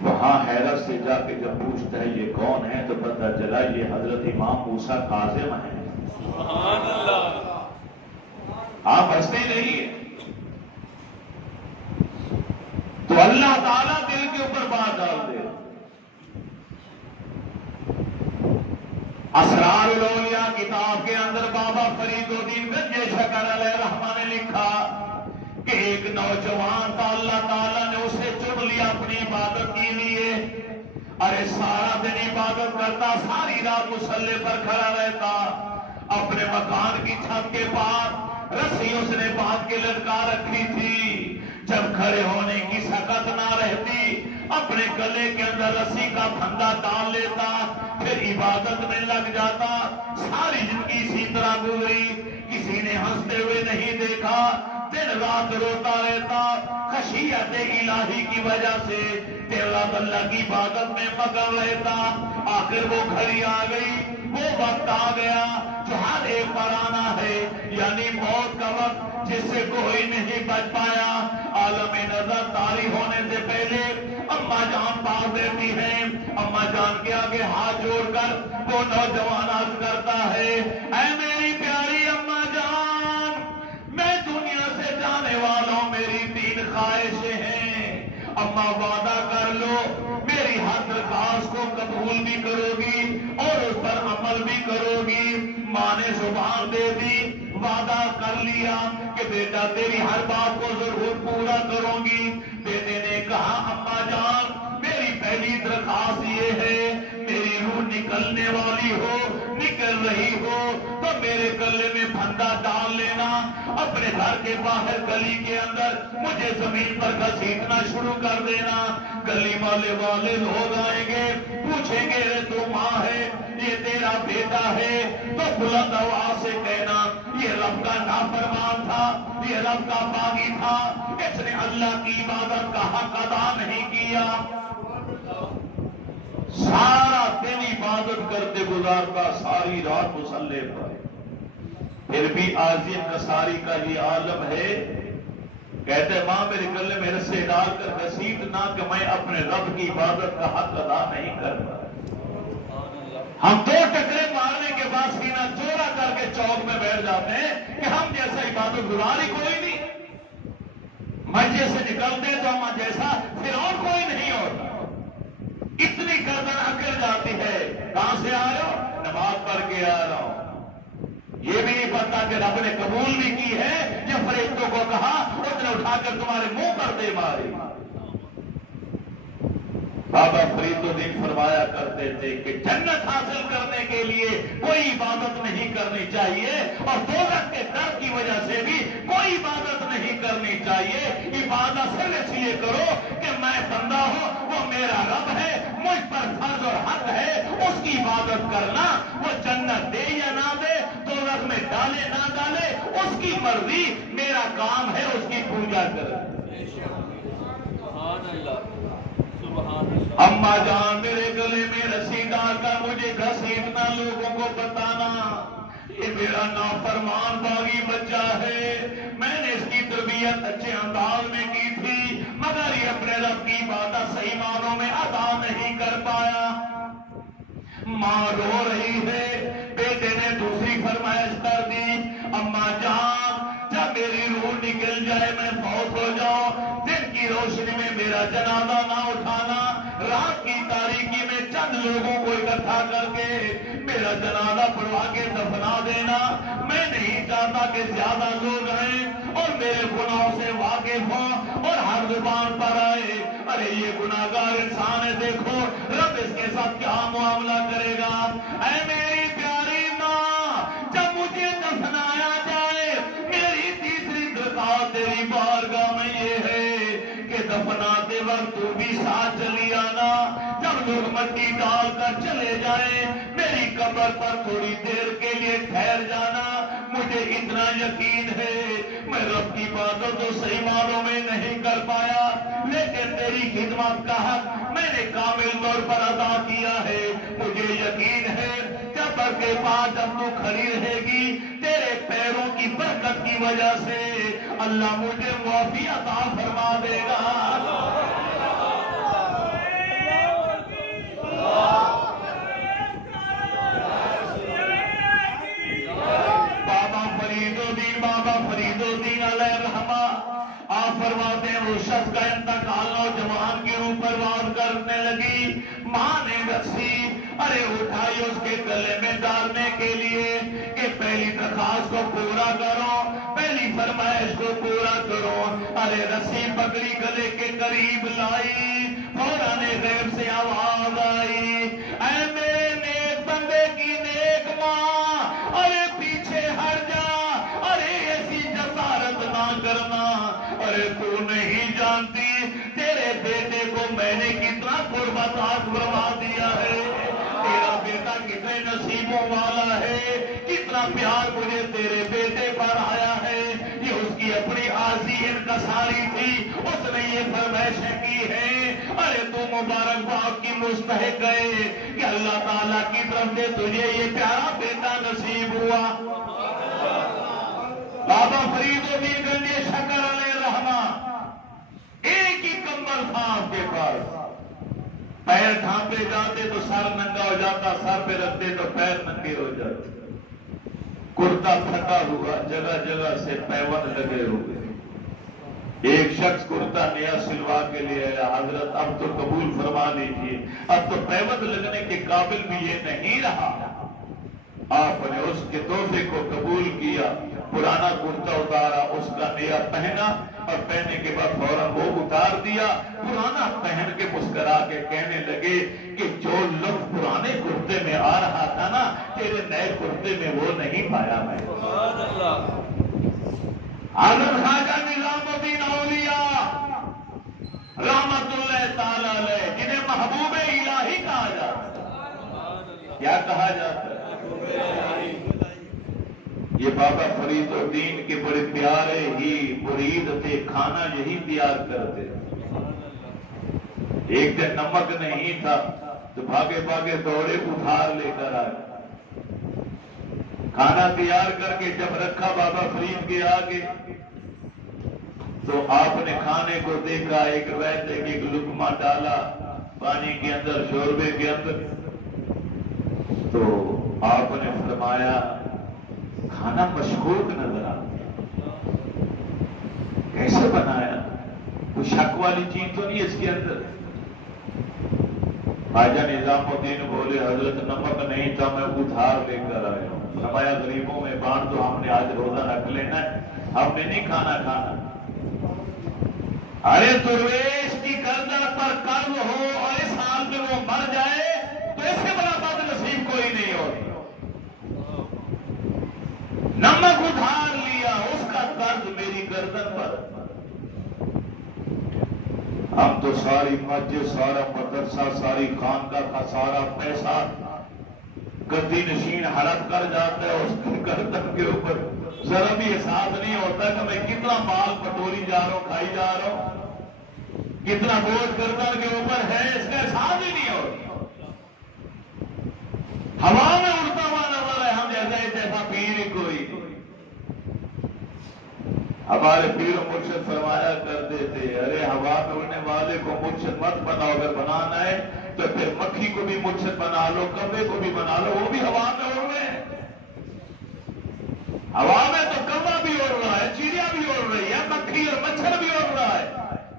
وہاں حیرت سے جا کے جب پوچھتا ہے یہ کون ہے تو پتہ چلا یہ حضرت امام موسیٰ کاظم ہیں. سبحان اللہ. آپ ہنستے نہیں ہیں تو اللہ تعالیٰ دل کے اوپر بات ڈال دے. اسرار الاولیاء کتاب کے اندر بابا فرید الدین گنج شکر علیہ رحمہ نے لکھا کہ ایک نوجوان تھا، اللہ تعالیٰ نے اسے چن لیا اپنی عبادت کے لیے. ارے سارا دن عبادت کرتا، ساری رات مصلی پر کھڑا رہتا، اپنے مکان کی چھت کے پاس رسی اس نے باندھ کے لٹکا رکھی تھی. جب کھڑے ہونے کی سکت نہ رہتی اپنے گلے کے اندر رسی کا پھندا ڈال لیتا، پھر عبادت میں لگ جاتا. ساری زندگی اسی طرح گزری، کسی نے ہنستے ہوئے نہیں دیکھا، دن رات روتا رہتا. خشیت الہی کی وجہ سے دن رات اللہ کی عبادت میں مگن رہتا. آخر وہ گھڑی آ گئی، وہ وقت آ گیا جو ہر ایک پر آنا ہے، یعنی موت کا وقت جس سے کوئی نہیں بچ پایا۔ عالم نظر طاری ہونے سے پہلے اماں جان پاس دیتی ہیں۔ اماں جان کے آگے ہاتھ جوڑ کر وہ نوجوان عرض کرتا ہے، اے میری پیاری اماں جان، میں دنیا سے جانے والوں، میری 3 خواہشیں ہیں۔ اماں وعدہ کر لو میری ہر درخواست کو قبول بھی کرو گی اور اس پر عمل بھی کرو گی۔ ماں نے زبان دے دی، وعدہ کر لیا کہ بیٹا تیری ہر بات کو ضرور پورا کروں گی۔ بیٹے نے کہا اماں جان میری پہلی درخواست یہ ہے، میری روح نکلنے والی ہو، نکل رہی ہو تو میرے گلے میں پھندا ڈال لینا، اپنے گھر کے باہر گلی کے اندر مجھے زمین پر گھسیٹنا شروع کر دینا۔ گلی والے لوگ آئیں گے، پوچھیں گے تو ماں ہے، یہ تیرا بیٹا ہے، تو بلند آواز سے کہنا یہ رب کا نافرمان تھا، یہ رب کا باغی تھا، اس نے اللہ کی عبادت کا حق ادا نہیں کیا۔ سارا دن عبادت کرتے گزارتا، ساری رات مصلی پر، پھر بھی عازم کساری کا یہ عالم ہے۔ کہتے ماں میرے گلے میں رسے ڈال کر گھسیٹنا کہ میں اپنے رب کی عبادت کا حق ادا نہیں کرتا۔ ہم 2 ٹکرے مارنے کے بعد سینہ چوڑا کر کے چوک میں بیٹھ جاتے ہیں کہ ہم جیسا عبادت گزار ہی کوئی نہیں، مجھے سے نکلتے تو ہم جیسا فرعون کوئی نہیں ہوتا۔ اتنی گردن اکڑ جاتی ہے، کہاں سے آئے ہو؟ نماز پڑھ کے آ رہا ہوں۔ یہ بھی نہیں پتا کہ رب نے قبول بھی کی ہے، یا فرشتوں کو کہا اس نے اٹھا کر تمہارے منہ پر دے ماری۔ بابا فرید الدین فرمایا کرتے تھے کہ جنت حاصل کرنے کے لیے کوئی عبادت نہیں کرنی چاہیے، اور دوزخ کے ڈر کی وجہ سے بھی کوئی عبادت نہیں کرنی چاہیے۔ عبادت صرف اس لیے کرو کہ میں بندہ ہوں، وہ میرا رب ہے، مجھ پر فرض اور حق ہے اس کی عبادت کرنا۔ وہ جنت دے یا نہ دے، دوزخ میں ڈالے نہ ڈالے، اس کی مرضی، میرا کام ہے اس کی پوجا کرنا۔ اماں جان میرے گلے میں رسی ڈال کر مجھے گھسیٹنا، لوگوں کو بتانا یہ میرا نافرمان باغی بچہ ہے، میں نے اس کی تربیت اچھے انداز میں کی تھی، مگر یہ اپنے رب کی عبادت صحیح معنوں میں ادا نہیں کر پایا۔ ماں رو رہی ہے، بیٹے نے دوسری فرمائش کر دی، اماں جان جب میری روح نکل جائے، میں فوت ہو جاؤں، دن کی روشنی میں میرا جنازہ نہ اٹھانا، رات کی تاریکی میں چند لوگوں کو اکٹھا کر کے میرا جنازہ پڑھوا کے دفنا دینا۔ میں نہیں چاہتا کہ زیادہ لوگ آئیں اور میرے گناہوں سے واقف ہوں اور ہر زبان پر آئے ارے یہ گناہگار انسان ہے، دیکھو رب اس کے ساتھ کیا معاملہ کرے گا۔ اے میری پیاری ماں، جب مجھے دفنایا جائے، میری تیسری درخواست تیری بارگاہ میں یہ ہے کہ دفناتے وقت تو بھی ساتھ چلی آنا، جب لوگ مٹی ڈال کر چلے جائیں میری قبر پر تھوڑی دیر کے لیے ٹھہر جانا۔ مجھے اتنا یقین ہے میں رب کی عبادت تو صحیح معنوں میں نہیں کر پایا، لیکن تیری خدمت کا حق میں نے کامل طور پر ادا کیا ہے۔ مجھے یقین ہے قبر کے پاس جب تو کھڑی رہے گی، تیرے پیروں کی برکت کی وجہ سے اللہ مجھے معافی عطا فرما دے گا۔ بابا فرید الدین علیہ الرحمہ آپ فرماتے ہیں وہ شخص کا انتقال نوجوان کے اوپر وار کرنے لگی، ماں نے رسی ارے اٹھائی اس کے گلے میں ڈالنے کے لیے کہ پہلی درخواست کو پورا کرو، پہلی فرمائش کو پورا کرو۔ ارے رسی پکڑی گلے کے قریب لائی، فوراً غیب سے آواز آئی، اے میرے نیک بندے کی نیک ماں، ارے پیچھے ہٹ جا، ارے ایسی جسارت نہ کرنا، ارے تو نہیں جانتی تیرے بیٹے کو میں نے کتنا قربت فرما دیا ہے، تیرا بیٹا کتنے نصیبوں والا ہے، کتنا پیار مجھے تیرے بیٹے پر آیا ہے، یہ اس کی اپنی عاصی انکساری تھی، اس نے یہ فرمائشیں کی ہیں، ارے تو مبارکباد کی مستحق ہے کہ اللہ تعالیٰ کی طرف سے تجھے یہ پیارا بیٹا نصیب ہوا۔ بابا فرید الدین گنج شکر علیہ رحمہ، ایک ہی کمبل تھا آپ کے پاس، پیر ڈھانپے جاتے تو سر ننگا ہو جاتا، سر پہ رکھتے تو پیر ننگے ہو جاتے، کرتا پھٹا ہوا، جگہ جگہ سے پیون لگے ہوئے۔ ایک شخص کرتا نیا سلوا کے لیے آیا، حضرت اب تو قبول فرما لیجیے، اب تو پیون لگنے کے قابل بھی یہ نہیں رہا۔ آپ نے اس کے تحفے کو قبول کیا، پرانا کرتا اتارا، اس کا نیا پہنا، اور پہننے کے بعد فوراً وہ اتار دیا، پرانا پہن کے مسکرا کے کہنے لگے کہ جو لطف پرانے کرتے میں آ رہا تھا نا، تیرے نئے کرتے میں وہ نہیں پایا میں۔ حضرت خواجہ نظام الدین اولیاء رحمت اللہ تعالی علیہ، جنہیں محبوب الہی کہا جاتا ہے، کیا کہا جاتا ہے؟ یہ بابا فرید الدین کے بڑے پیارے ہی مرید تھے، کھانا یہی تیار کرتے۔ ایک دن نمک نہیں تھا تو بھاگے بھاگے دوڑے ادھار لے کر آئے، کھانا تیار کر کے جب رکھا بابا فرید کے آگے تو آپ نے کھانے کو دیکھا، ایک ویسے ایک لقمہ ڈالا پانی کے اندر، شوربے کے اندر، تو آپ نے فرمایا کھانا مشکوک نظر آتا، کیسے بنایا؟ کوئی شک والی چیز تو نہیں اس کے اندر؟ خواجہ نظام الدین بولے حضرت نمک نہیں تھا، میں ادھار لے کر آیا ہوں۔ فرمایا غریبوں میں بانٹ دو، ہم نے آج روزہ رکھ لینا ہے، ہم نے نہیں کھانا۔ ارے درویش کی گردن پر قرض ہو اور اس حال میں وہ مر جائے تو ایسے بڑا بد نصیب کوئی نہیں ہوتا۔ نمک ادھار لیا، اس کا قرض میری گردن پر۔ ہم تو ساری مسجد، سارا مدرسہ، ساری خانقاہ کا سارا پیسہ گدی نشین ہڑپ کر جاتا ہے، اس کی گردن کے اوپر ذرا بھی احساس نہیں ہوتا کہ میں کتنا مال پٹوری جا رہا ہوں، کھائی جا رہا ہوں، کتنا بوجھ گردن کے اوپر ہے، اس کا احساس ہی نہیں ہوتا۔ ہوا میں اڑتا ہوا نظر ہے، ہم جیسا پیر ہی کوئی۔ ہمارے پیر و مرشد فرمایا کرتے تھے، ارے ہوا میں اڑنے والے کو مرشد مت بناؤ، اگر بنانا ہے تو پھر مکھی کو بھی مرشد بنا لو، کبے کو بھی بنا لو، وہ بھی ہوا میں اڑ رہے ہیں۔ ہوا میں تو کبا بھی اڑ رہا ہے، چڑیا بھی اڑ رہی ہے، مکھی اور مچھر بھی اڑ رہا ہے،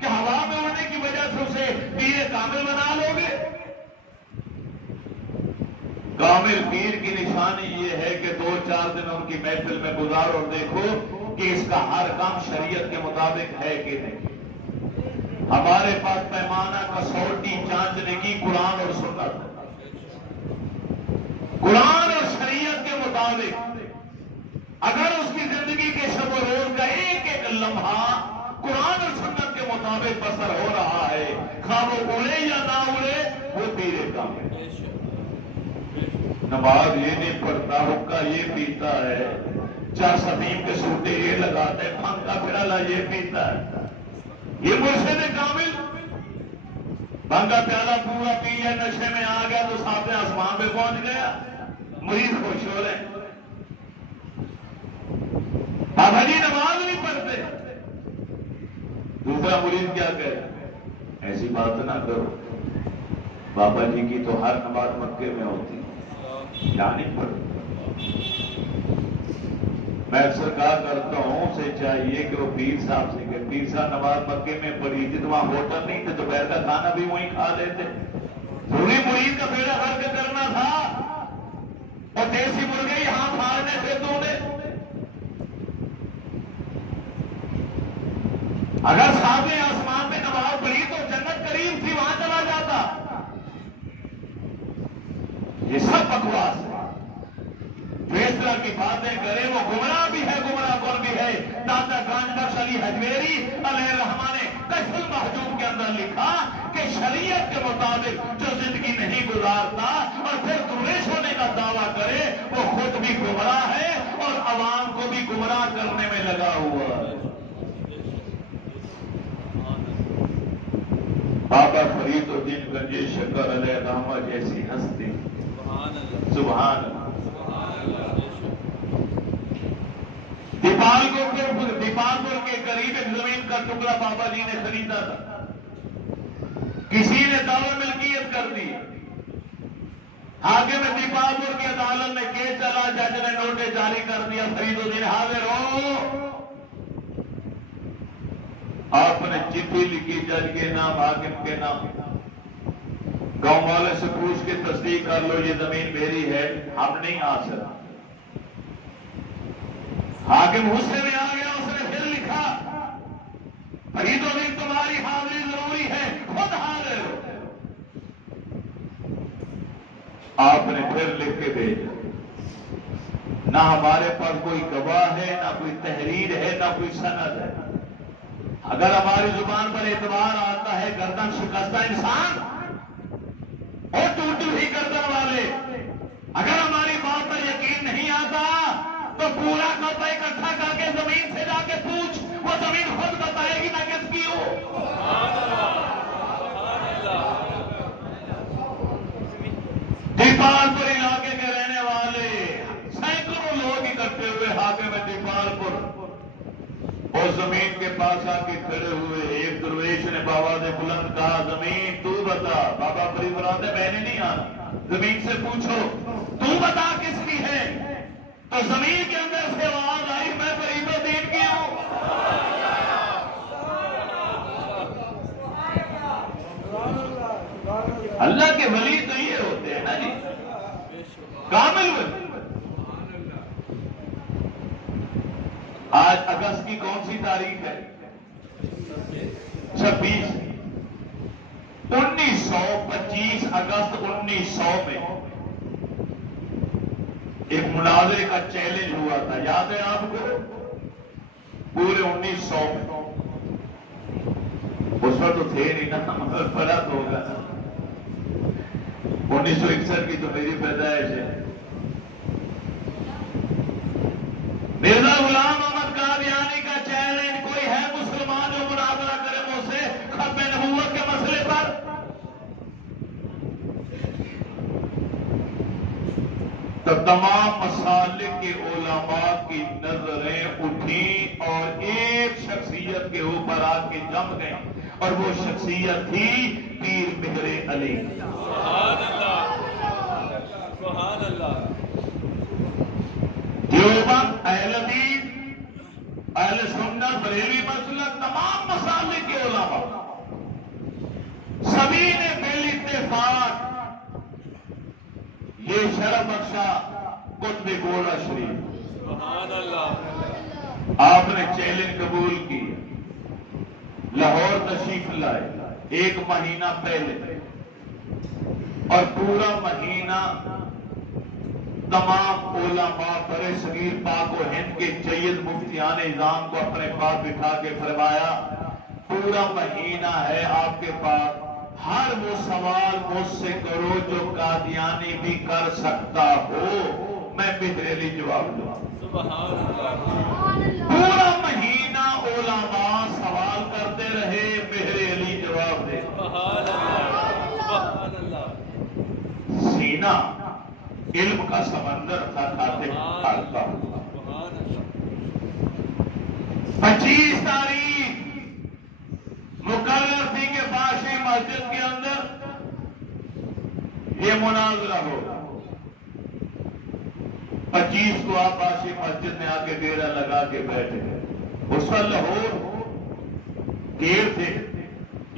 کہ ہوا میں اڑنے کی وجہ سے اسے پیر کامل بنا لو گے؟ کامل پیر کی نشانی یہ ہے کہ 2-4 دن ان کی محفل میں گزارو اور دیکھو کہ اس کا ہر کام شریعت کے مطابق ہے کہ نہیں۔ ہمارے پاس پیمانہ کسوٹی جانچنے کی قرآن اور سنت، قرآن اور شریعت کے مطابق اگر اس کی زندگی کے شب و روز کا ایک ایک لمحہ قرآن اور سنت کے مطابق بسر ہو رہا ہے، خواہ وہ اڑے یا نہ اڑے، وہ پیر کامل۔ نماز یہ نہیں پڑھتا، حقہ یہ پیتا ہے، 4 سفیم کے سوٹے یہ لگاتا ہے، بھنگ کا پیالہ یہ پیتا ہے، یہ مرشد کامل۔ بھنگ کا پیالہ پورا پی لیا، نشے میں آ گیا تو ساتھ آسمان پہ پہنچ گیا، مرید خوش ہو رہے۔ بابا جی نماز نہیں پڑھتے، دوسرا مرید کیا کہے؟ ایسی بات نہ کرو، بابا جی کی تو ہر نماز مکے میں ہوتی، کیا نہیں پڑھتے؟ میں اکثر کہا کرتا ہوں، اسے چاہیے کہ وہ پیر صاحب سے کہ پیر صاحب نماز مکے میں پڑھی تھی تو وہاں ہوٹل نہیں تھے، دوپہر کا کھانا بھی وہیں کھا لیتے، پوری مرید کا بیڑا غرق کرنا تھا، اور دیسی مرغے یہاں پھاڑنے سے تو نے اگر ساتھ آسمان میں نماز پڑھی تو جنت قریب تھی، وہاں چلا جاتا۔ یہ سب بکواس ہے، جو اس طرح کی باتیں کرے وہ گمراہ بھی ہے، گمراہ کون بھی ہے۔ داتا گنج بخش علی حجویری علیہ الرحمہ نے کشف المحجوب کے اندر لکھا کہ شریعت کے مطابق جو زندگی نہیں گزارتا اور پھر درویش ہونے کا دعویٰ کرے، وہ خود بھی گمراہ ہے اور عوام کو بھی گمراہ کرنے میں لگا ہوا ہے۔ گنج شکر علیہ رحمہ جیسی ہستی. سبحان اللہ. سبحان اللہ. سبحان اللہ. دیپالپور کے قریب ایک زمین کا ٹکڑا بابا جی نے خریدا تھا. کسی نے دعوی ملکیت کر دی. حاکم دیپالپور کی عدالت نے کیس چلا, جج نے نوٹس جاری کر دیا, فرید الدین حاضر ہو. آپ نے چٹھی لکھی جج کے نام, حاکم کے نام, گاؤں والے سے پوچھ کے تصدیق کر لو یہ زمین میری ہے, ہم نہیں آ سکتے. حاکم غصے میں آ گیا, اس نے پھر لکھا فرید الدین تمہاری حاضری ضروری ہے, خود حاضر ہو. آپ نے پھر لکھ کے بھیجا, نہ ہمارے پاس کوئی گواہ ہے, نہ کوئی تحریر ہے, نہ کوئی سند ہے. اگر ہماری زبان پر اعتبار آتا ہے گردن شکستہ انسان اور ٹوٹی ہوئی گردن والے, اگر ہماری بات پر یقین نہیں آتا تو پورا قبضہ اکٹھا کر کے زمین سے جا کے پوچھ, وہ زمین خود بتائے گی میں کس کی ہوں. دیپالپور علاقے کے رہنے والے سینکڑوں لوگ اکٹھے ہوئے حاکم دیپالپور. اور زمین کے پاس آ کے کھڑے ہوئے. ایک درویش نے بابا سے بلند کہا, زمین تو بتا. بابا بڑی براتے میں نے نہیں آنا, زمین سے پوچھو تو بتا کس کی ہے. تو زمین کے اندر سے آواز آئی, میں فرید الدین کی ہوں. اللہ کے ولی تو یہ ہوتے ہیں نا جی, کامل ولی. آج اگست کی کون سی تاریخ ہے؟ 26. 25 اگست 1900 میں ایک مناظرے کا چیلنج ہوا تھا, یاد ہے آپ کو؟ پورے 1900 میں. اس وقت تو تھے نہیں نا, مگر بڑا تو ہوگا نا. 1961 کی تو میری پیدائش ہے. مرزا غلام احمد قادیانی کا چیلنج, کوئی ہے مسلمان جو مناظرہ کرے مجھ سے ختم نبوت کے مسئلے پر؟ تو تمام مسالک کے علماء کی نظریں اٹھیں اور ایک شخصیت کے اوپر آ کے جم گئے, اور وہ شخصیت تھی پیر مہر علی. سبحان اللہ. سبحان اللہ. دیوبند, اہل حدیث, اہل سنت, بریلوی مسلک, تمام مسالک کے علماء سبھی نے بال اتفاق یہ شرف بخشا قطب گولہ شریف. سبحان اللہ. آپ نے چیلنج قبول کی, لاہور تشریف لائے 1 مہینہ پہلے, اور پورا مہینہ تمام علماء برے صغیر پاک و ہند کے جید مفتیان نظام کو اپنے پاس بٹھا کے فرمایا, پورا مہینہ ہے آپ کے پاس, ہر وہ سوال مجھ سے کرو جو قادیانی بھی کر سکتا ہو, میں مہر علی جواب دوں. سبحان اللہ. پورا مہینہ علماء سوال کرتے رہے, مہر علی جواب دے. سبحان اللہ. سبحان اللہ. سینہ علم کا سمندر تھا, کھاتے پھالتا. سبحان اللہ. 25 تاریخ مقرر تھی کہ باشی مسجد کے اندر یہ مناظرہ ہوگا. 25 کو آپ باشی مسجد میں آ کے ڈیرا لگا کے بیٹھے. اس کا لاہور گیٹ تھے,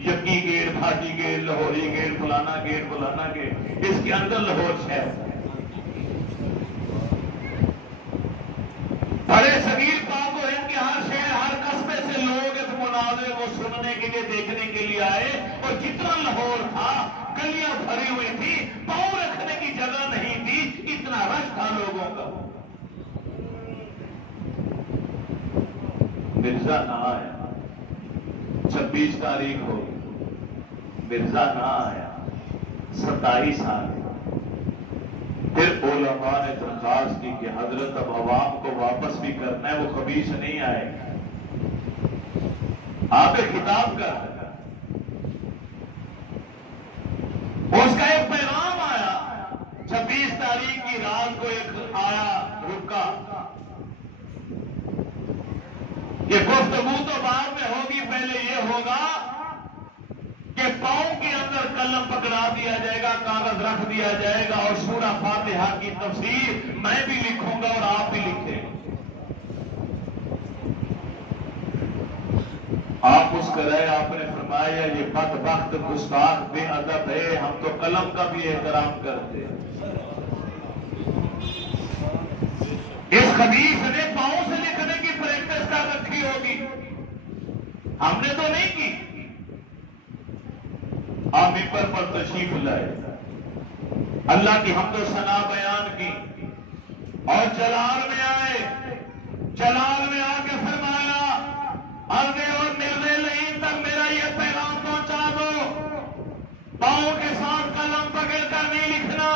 یقی گیٹ, بھاٹی گیٹ, لاہوری گیٹ, فلانا گیٹ, فلانا گیٹ, اس کے اندر لاہور شہر تھا. بڑے صغیر پاک و ہند کے ہر شہر, ہر قصبے سے لوگ اس مناظرے کو سننے کے لیے, دیکھنے کے لیے آئے, اور جتنا لاہور تھا گلیاں بھری ہوئی تھی, پاؤں رکھنے کی جگہ نہیں تھی, اتنا رش تھا لوگوں کا. مرزا نہ آیا, 26 تاریخ ہو گئی, مرزا نہ آیا, 27 آ گئے. پھر علماء نے درخواست کی کہ حضرت اب عوام کو واپس بھی کرنا ہے, وہ کبھی سے نہیں آئے گا, آپ ایک خطاب کر. اس کا ایک پیغام آیا 26 تاریخ کی رات کو، ایک آیا رکا کہ گفتگو تو بعد میں ہوگی، پہلے یہ ہوگا کہ پاؤں کے اندر قلم پکڑا دیا جائے گا، کاغذ رکھ دیا جائے گا، اور سورہ فاتحہ کی تفسیر میں بھی لکھوں گا اور آپ بھی لکھیں گے۔ آپ مسکرائے، آپ نے فرمایا یہ بدبخت گستاخ بے ادب ہے، ہم تو قلم کا بھی احترام کرتے ہیں۔ اس خبیث نے پاؤں سے لکھنے کی پریکٹس کر رکھی ہوگی، ہم نے تو نہیں کی۔ آپ ممبر پر تشریف لائے، اللہ کی حمد و ثنا بیان کی، اور جلال میں آئے، جلال میں آ کے فرمایا ارض اور مرنے لئیم تک میرا یہ پیغام پہنچا دو، پاؤں کے ساتھ قلم پکڑ کر نہیں لکھنا۔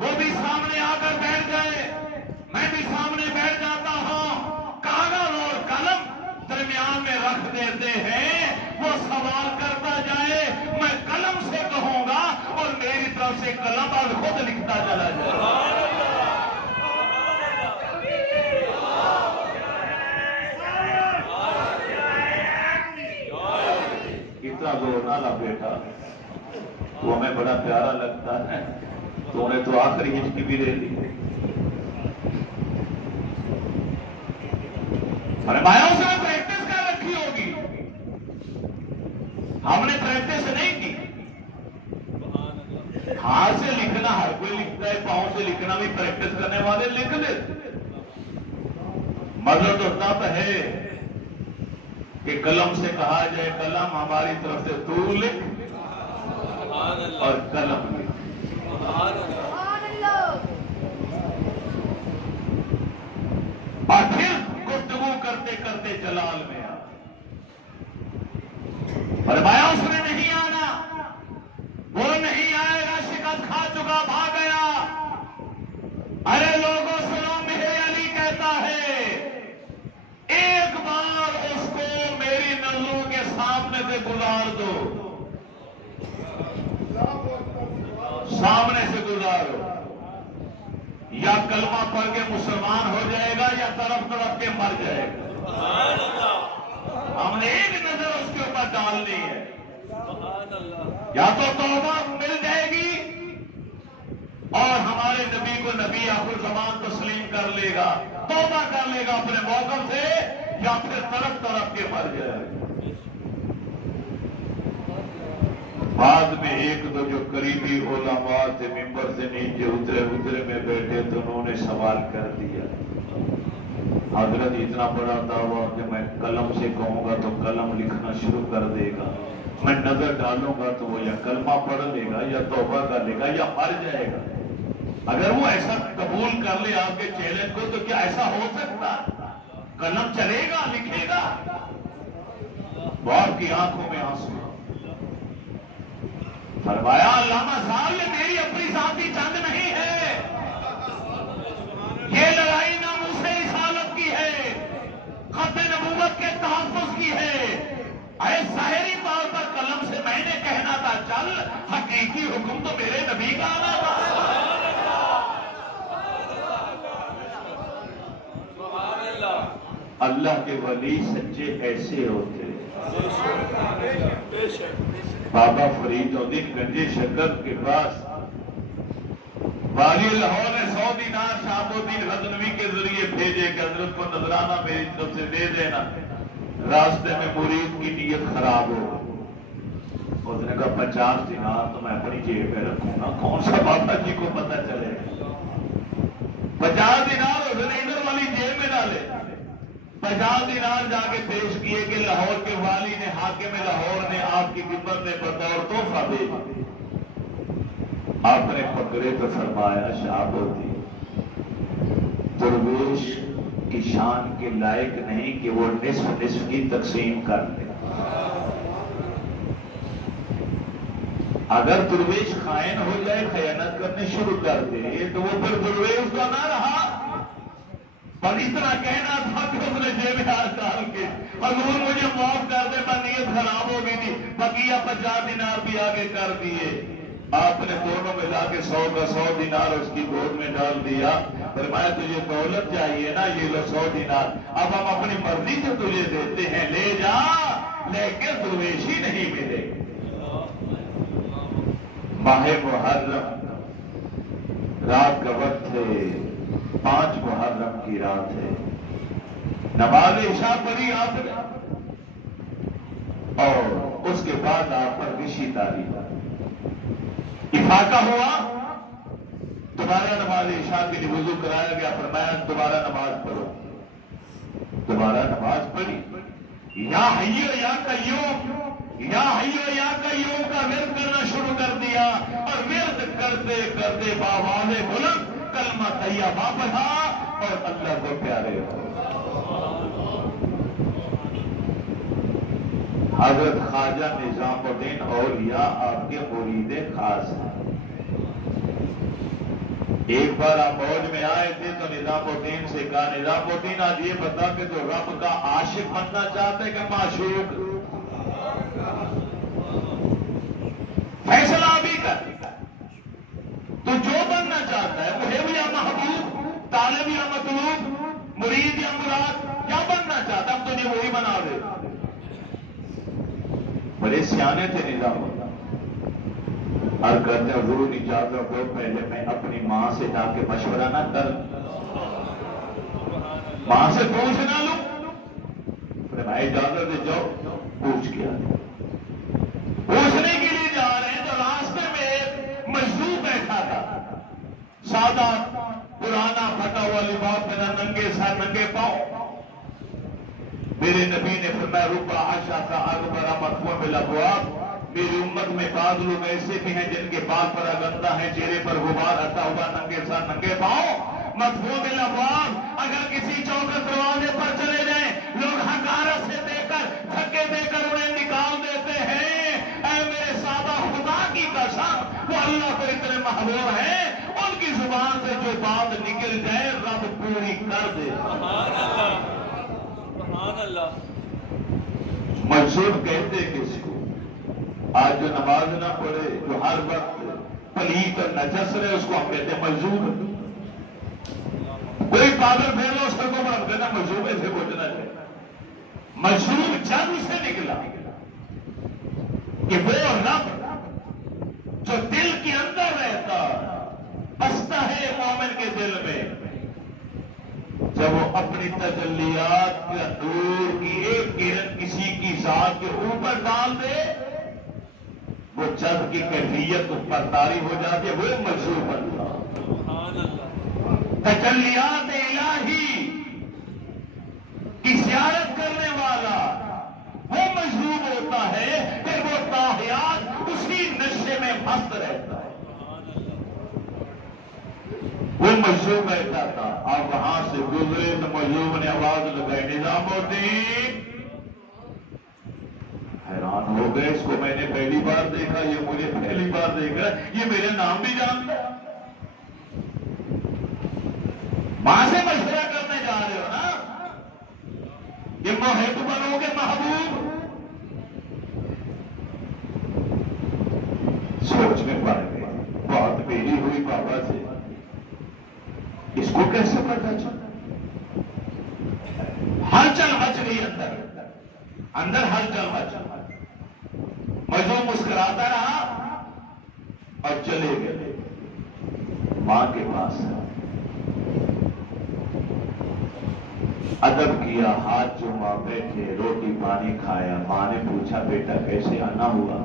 وہ بھی سامنے آ کر بیٹھ گئے، میں بھی سامنے بیٹھ جاتا ہوں، کاغذ اور قلم درمیان میں رکھ دیتے ہیں، وہ سوال کرتا جائے، میں قلم سے کہوں گا اور میری طرف سے قلم اور خود لکھتا چلا جائے۔ اتنا زور نہ لا بیٹا، تو ہمیں بڑا پیارا لگتا ہے، تو انہیں تو آخری ہچکی بھی دے دی۔ فرمایا اس نے پریکٹس کر رکھی ہوگی، ہم نے پریکٹس نہیں کی۔ ہاتھ سے لکھنا ہر کوئی لکھتا ہے، پاؤں سے لکھنا بھی پریکٹس کرنے والے لکھ لیتے۔ مطلب تو تب ہے کہ قلم سے کہا جائے قلم ہماری طرف سے تو لکھ اور قلم لکھ۔ اور پھر گفتگو کرتے کرتے جلال میں آ فرمایا اس نے نہیں آنا، وہ نہیں آئے گا، شکست کھا چکا، بھاگ گیا۔ ارے لوگوں سنو، میرے علی کہتا ہے ایک بار اس کو میری نظروں کے سامنے سے گزار دو، سامنے سے گزارو، یا کلمہ پڑھ کے مسلمان ہو جائے گا یا طرف طرف کے مر جائے گا۔ ہم نے ایک نظر اس کے اوپر ڈالنی ہے، یا تو توبہ مل جائے گی اور ہمارے نبی کو نبی آخر زمان تسلیم کر لے گا، توبہ کر لے گا اپنے موقف سے، یا پھر طرف طرف کے مر جائے گا۔ بعد میں ایک دو جو قریبی علماء تھے ممبر سے نیچے اترے میں بیٹھے تو انہوں نے سوال کر دیا، حضرت اتنا بڑا دعویٰ کہ میں قلم سے کہوں گا تو قلم لکھنا شروع کر دے گا، میں نظر ڈالوں گا تو وہ یا کلمہ پڑھ لے گا یا توبہ کر لے گا یا مر جائے گا۔ اگر وہ ایسا قبول کر لے آپ کے چیلنج کو تو کیا ایسا ہو سکتا؟ قلم چلے گا، لکھے گا؟ باپ کی آنکھوں میں آنسو۔ فرمایا علامہ صاحب یہ میری اپنی ذاتی جنگ نہیں ہے، یہ لڑائی ناموس رسالت کی ہے، خط نبوت کے تحفظ کی ہے۔ اے ظاہری طور پر قلم سے میں نے کہنا تھا چل، حقیقی حکم تو میرے نبی کا آنا تھا۔ اللہ کے ولی سچے ایسے ہوتے۔ بابا فرید الدین گنجی شکر کے پاس والی لاہور نے 100 دینار شہاب الدین غزنوی کے ذریعے بھیجے کہ حضرت کو نذرانہ میری طرف سے دے دینا، راستے میں مرید کی نیت خراب ہو۔ اس نے کہا 50 دینار تو میں اپنی جیب میں رکھوں گا، کون سا بابا جی کو پتہ چلے؟ 50 دینار اس نے ادھر والی جیب میں ڈالے، 50 دینار جا کے پیش کیے کہ لاہور کے والی نے، حاکم لاہور نے آپ کی خدمت میں بطور تحفہ بھیجا۔ آپ نے پکڑے تو فرمایا شہاب الدین درویش کی شان کے لائق نہیں کہ وہ نصف نصف کی تقسیم کر دے۔ اگر درویش خائن ہو جائے، خیانت کرنے شروع کر دے تو وہ پھر درویش کا نہ رہا۔ پر اتنا کہنا تھا کہ اس نے جیب میں ہاتھ ڈال کے حضور مجھے معاف کر دے، میں نیت خراب ہو گئی تھی، بقیہ 50 دینار بھی آگے کر دیے۔ آپ نے دونوں ملا کے 100 کا 100 دینار اس کی گود میں ڈال دیا. فرمایا تجھے دولت چاہیے نا, یہ لو 100 دینار, اب ہم اپنی مرضی سے تجھے دیتے ہیں, لے جا, لیکن درویشی نہیں ملے. ماہ محرم رات کا وقت ہے, 5 محرم کی رات ہے. نماز عشاء پڑھی آپ نے, اور اس کے بعد آپ پر رشی تاری افاقہ ہوا. دوبارہ نماز عشاء کے لیے وضو کرایا گیا. فرمایا دوبارہ نماز پڑھو. دوبارہ نماز پڑھی. یا حی یا قیوم, یا حی یا قیوم کا ورد کرنا شروع کر دیا, اور ورد کرتے کرتے بآواز بلند کلمہ طیبہ پڑھا اور اللہ کو پیارے ہو. حضرت خواجہ نظام الدین اولیاء آپ کے مرید خاص ہیں. ایک بار آپ فوج میں آئے تھے تو نظام الدین سے کہا, نظام الدین آج یہ بتا کہ تو رب کا عاشق بننا چاہتے کہ معشوق؟ فیصلہ ابھی کر, تو جو بننا چاہتا ہے, محب یا محبوب, طالب یا مطلوب, مرید یا مراد, کیا بننا چاہتا ہے, اب تجھے وہی بنا دے. بڑے سیانے تھے نظام اللہ. ہر کرتے حضور اجازت دو, پہلے میں اپنی ماں سے جا کے مشورہ نہ کر, ماں سے پوچھ نہ لوں. میں اجازت دے جاؤ, پوچھ کے آتے. پوچھنے کے لیے جا رہے ہیں تو راستے میں مجذوب بیٹھا تھا, سادہ پرانا پھٹا ہوا لباس پہنا, ننگے سر ننگے پاؤں. میرے نبی نے فرمایا ربا عشاء اکبر مدفوع بالابواب, میری امت میں بعض لوگ ایسے بھی ہیں جن کے بال پر گندہ ہے, چہرے پر غبار ہٹا ہوا, ننگے سر ننگے پاؤں, مدفوع بالابواب. اگر کسی چوکس دروازے پر چلے جائیں, لوگ حقارت سے دے کر, دھکے دے کر انہیں نکال دیتے ہیں. اے میرے سادہ خدا کی قسم, وہ اللہ کو اتنے محبوب ہیں, ان کی زبان سے جو بات نکل جائے رب پوری کر دے. منصور کہتے کس کو؟ آج جو نماز نہ پڑھے, جو ہر وقت پلیت اور نجس رہے, اس کو ہم کہتے ہیں مجذوب. کوئی پاگل پھیر لو اس کو ہم کہتے ہیں مجذوب, ایسے پوچھنا چاہیے. مجذوب جنگ سے نکلا کہ وہ رب جو دل کے اندر رہتا, بستا ہے مومن کے دل میں, جب وہ اپنی تجلیات کے نور کی ایک کرن کسی کی ذات کے اوپر ڈال دے, وہ جب کی کیفیت اس پر طاری ہو جاتی ہے, وہ مجذوب اللہ. تجلیات الہی کی زیارت کرنے والا وہ مجذوب ہوتا ہے, پھر وہ تاحیات اسی نشے میں مست رہتا ہے. وہ مجذوب بیٹھا تھا, آپ وہاں سے گزرے تو مجذوب نے آواز لگائی, نظام الدین. حیران ہو گئے, اس کو میں نے پہلی بار دیکھا, یہ مجھے پہلی بار دیکھا, یہ میرے نام بھی جانتا. ماں سے مشورہ کرنے جا رہے ہو نا, یہ محب بنو گے محبوب. سوچ میں پڑ گئے, بات میری ہوئی بابا سے, اس کو کیسے پتا چلا؟ ہلچل مچ گئی اندر, اندر ہلچل مچ. مجذوب مسکراتا رہا اور چلے گئے ماں کے پاس. ادب کیا, ہاتھ چوما, بیٹھے, روٹی پانی کھایا. ماں نے پوچھا بیٹا کیسے آنا ہوا؟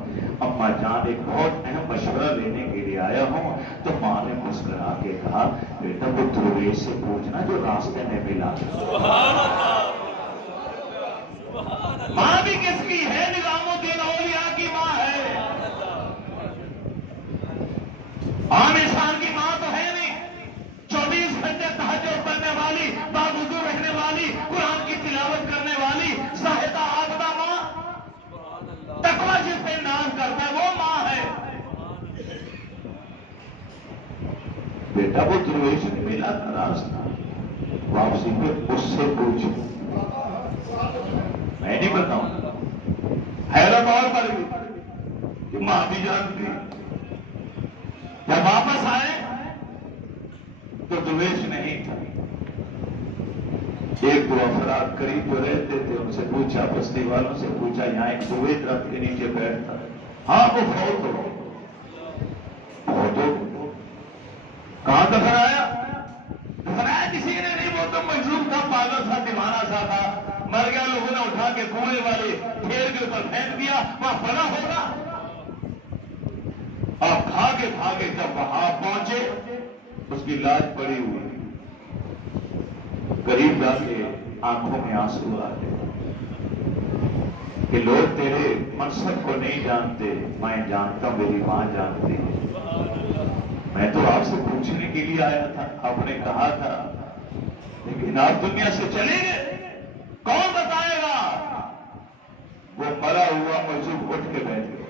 اما جان ایک بہت اہم مشورہ لینے کے لیے آیا ہوں. تو ماں نے مسکرا کے کہا بیٹا وہ درویش سے پوچھنا جو راستے میں ملا. ماں بھی کس کی ہے؟ نظام الدین اولیاء کی ماں ہے. عام انسان کی ماں تو ہے نہیں. 24 گھنٹے تہجد پڑھنے والی, باوضو رہنے والی, قرآن کی تلاوت کرنے والی, زاہدہ عابدہ ماں, تقویٰ جس پہ ناز کرتا ہے وہ ماں ہے. بیٹا وہ درویش نے ملا تھا راستہ, واپسی پہ اس سے پوچھو, میں نہیں بتاؤں. حیرت اور بڑھ گئی کہ ماں بھی جانتی, ایک دو افراد قریب جو رہتے تھے ان سے پوچھا، بستی والوں سے پوچھا، یہاں ایک سوید درخت کے نیچے بیٹھتا ہے، ہاں وہ فوت ہو کہاں دفنایا؟ دفنایا کسی نے نہیں، وہ تو مجذوب تھا، پاگل تھا، دیوانہ سا تھا، مر گیا، لوگوں نے اٹھا کے کنویں والے ڈھیر کے اوپر پھینک دیا، وہاں پڑا ہوگا۔ آپ بھاگے جب وہاں پہنچے اس کی لاش پڑی ہوئی، قریب جا کے آنکھوں میں آنسو آ گئے کہ لوگ تیرے منصب کو نہیں جانتے، میں جانتا ہوں، میری ماں جانتی ہے، میں تو آپ سے پوچھنے کے لیے آیا تھا، آپ نے کہا تھا، لیکن آپ دنیا سے چلے گئے، کون بتائے گا؟ وہ مرا ہوا مجذوب اٹھ کے بیٹھ گئے،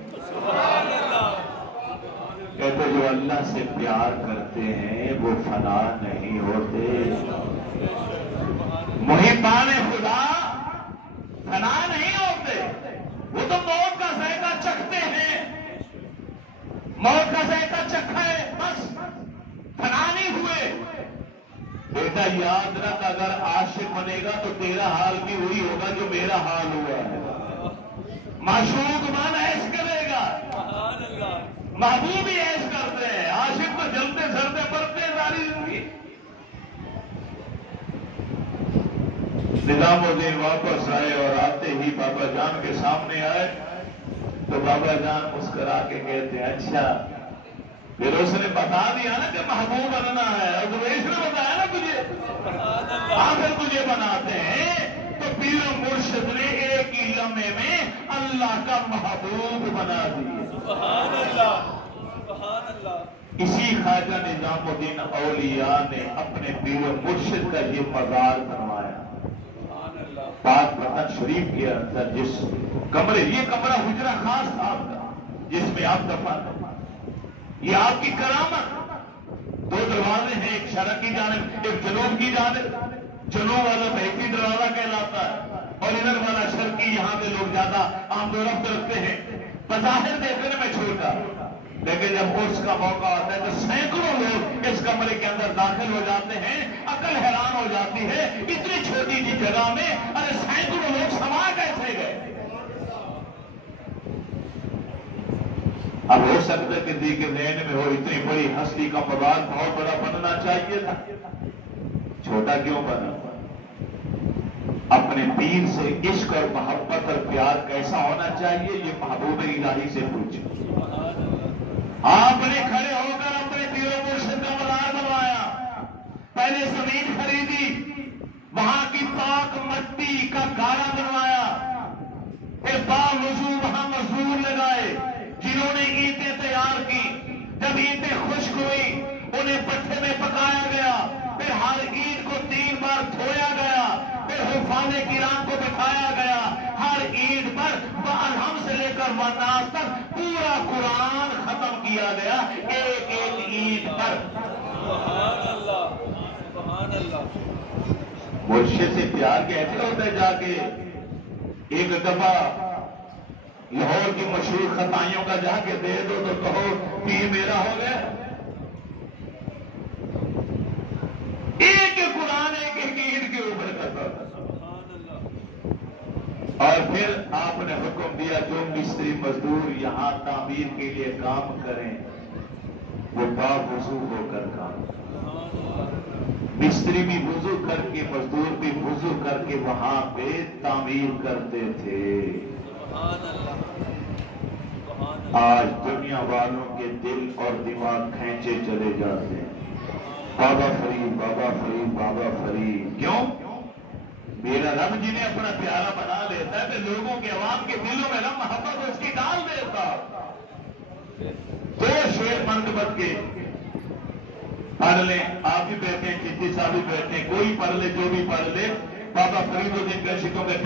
کہتے جو اللہ سے پیار کرتے ہیں وہ فنا نہیں ہوتے، محبان خدا فنا نہیں ہوتے، وہ تو موت کا ذائقہ چکھتے ہیں، موت کا ذائقہ چکھا ہے بس، فنا نہیں ہوئے۔ بیٹا یاد رکھ، اگر عاشق بنے گا تو تیرا حال بھی وہی ہوگا جو میرا حال ہوا ہے، معشوق من ایش کرے گا، محبوب ہی ایش کرتے ہیں، عاشق تو جلتے سرتے پڑتے ساری زندگی۔ نظام الدین واپس آئے اور آتے ہی بابا جان کے سامنے آئے تو بابا جان مسکرا کے کہتے ہیں، اچھا پھر اس نے بتا دیا نا کہ محبوب بننا ہے، اور درویش نے بتایا نا تجھے، آخر تجھے بناتے ہیں، تو پیر و مرشد نے ایک ہی لمحے میں اللہ کا محبوب بنا دیا۔ سبحان اللہ، سبحان اللہ۔ اسی خواجہ نظام الدین اولیاء نے اپنے پیر و مرشد کا یہ مزار بنوایا پاک وطن شریف کے اندر، جس کمرے، یہ کمرہ حجرہ خاص تھا آپ کا جس میں آپ دفن، یہ آپ کی کرامت۔ دو دروازے ہیں، ایک شرق کی جانب، ایک جنوب کی جانب، جنوب والا بہتی دروازہ کہلاتا ہے اور ادھر والا شرقی، یہاں پہ لوگ زیادہ آمد و رفت رکھتے ہیں، بظاہر دیکھنے میں چھوٹا، لیکن جب عرس کا موقع آتا ہے تو سینکڑوں لوگ اس کمرے کے اندر داخل ہو جاتے ہیں، عقل حیران ہو جاتی ہے، اتنی چھوٹی سی جگہ میں ارے سینکڑوں لوگ سما کیسے گئے؟ اب ہو سکتا ہے کہ دی کے ذہن میں ہو اتنی بڑی ہستی کا مزار بہت بڑا بننا چاہیے تھا، چھوٹا کیوں بنا؟ اپنے پیر سے عشق اور محبت اور پیار کیسا ہونا چاہیے یہ محبوب الہی سے پوچھو۔ آپ نے کھڑے ہو کر اپنے پیر و مرشد کا مزار بنوایا، پہلے زمین خریدی، وہاں کی پاک مٹی کا گارا بنوایا، پھر باوضو وہاں مزدور لگائے جنہوں نے اینٹیں تیار کی، جب اینٹیں خشک ہوئی انہیں بھٹے میں پکایا گیا، پھر ہر اینٹ کو 3 بار دھویا گیا، پھر حفاظ کرام کو بٹھایا گیا، ہر اینٹ پر الحم سے لے کر والناس تک پورا قرآن ختم کیا گیا، ایک ایک اینٹ پر۔ سبحان اللہ، سبحان اللہ۔ مرشد سے پیار کیسے ہوتا ہے؟ جا کے ایک دفعہ لاہور کی مشہور خطائیوں کا جا کے دے دو تو کہو پیر میرا ہو گیا۔ ایک قرآن ایک ایک اینٹ کے اوپر کرتا تھا، اور پھر آپ نے حکم دیا جو مستری مزدور یہاں تعمیر کے لیے کام کریں وہ باوضو ہو کر کام کریں۔ مستری بھی وضو کر کے، مزدور بھی وضو کر کے وہاں پہ تعمیر کرتے تھے۔ آج دنیا والوں کے دل اور دماغ کھینچے چلے جاتے ہیں، بابا فرید، بابا فرید، بابا فرید، کیوں؟ میرا رب جنہیں اپنا پیارا بنا لیتا ہے تو لوگوں کے، عوام کے دلوں میں رب محبت اس کی ڈال دیتا۔ 2 شعر منتبت کے پڑھ لیں، آپ بھی بیٹھے ہیں، چشتی صاحب بھی بیٹھے ہیں، کوئی پڑھ لے، جو بھی پڑھ لے، بابا فرید الدین کا شکوں کے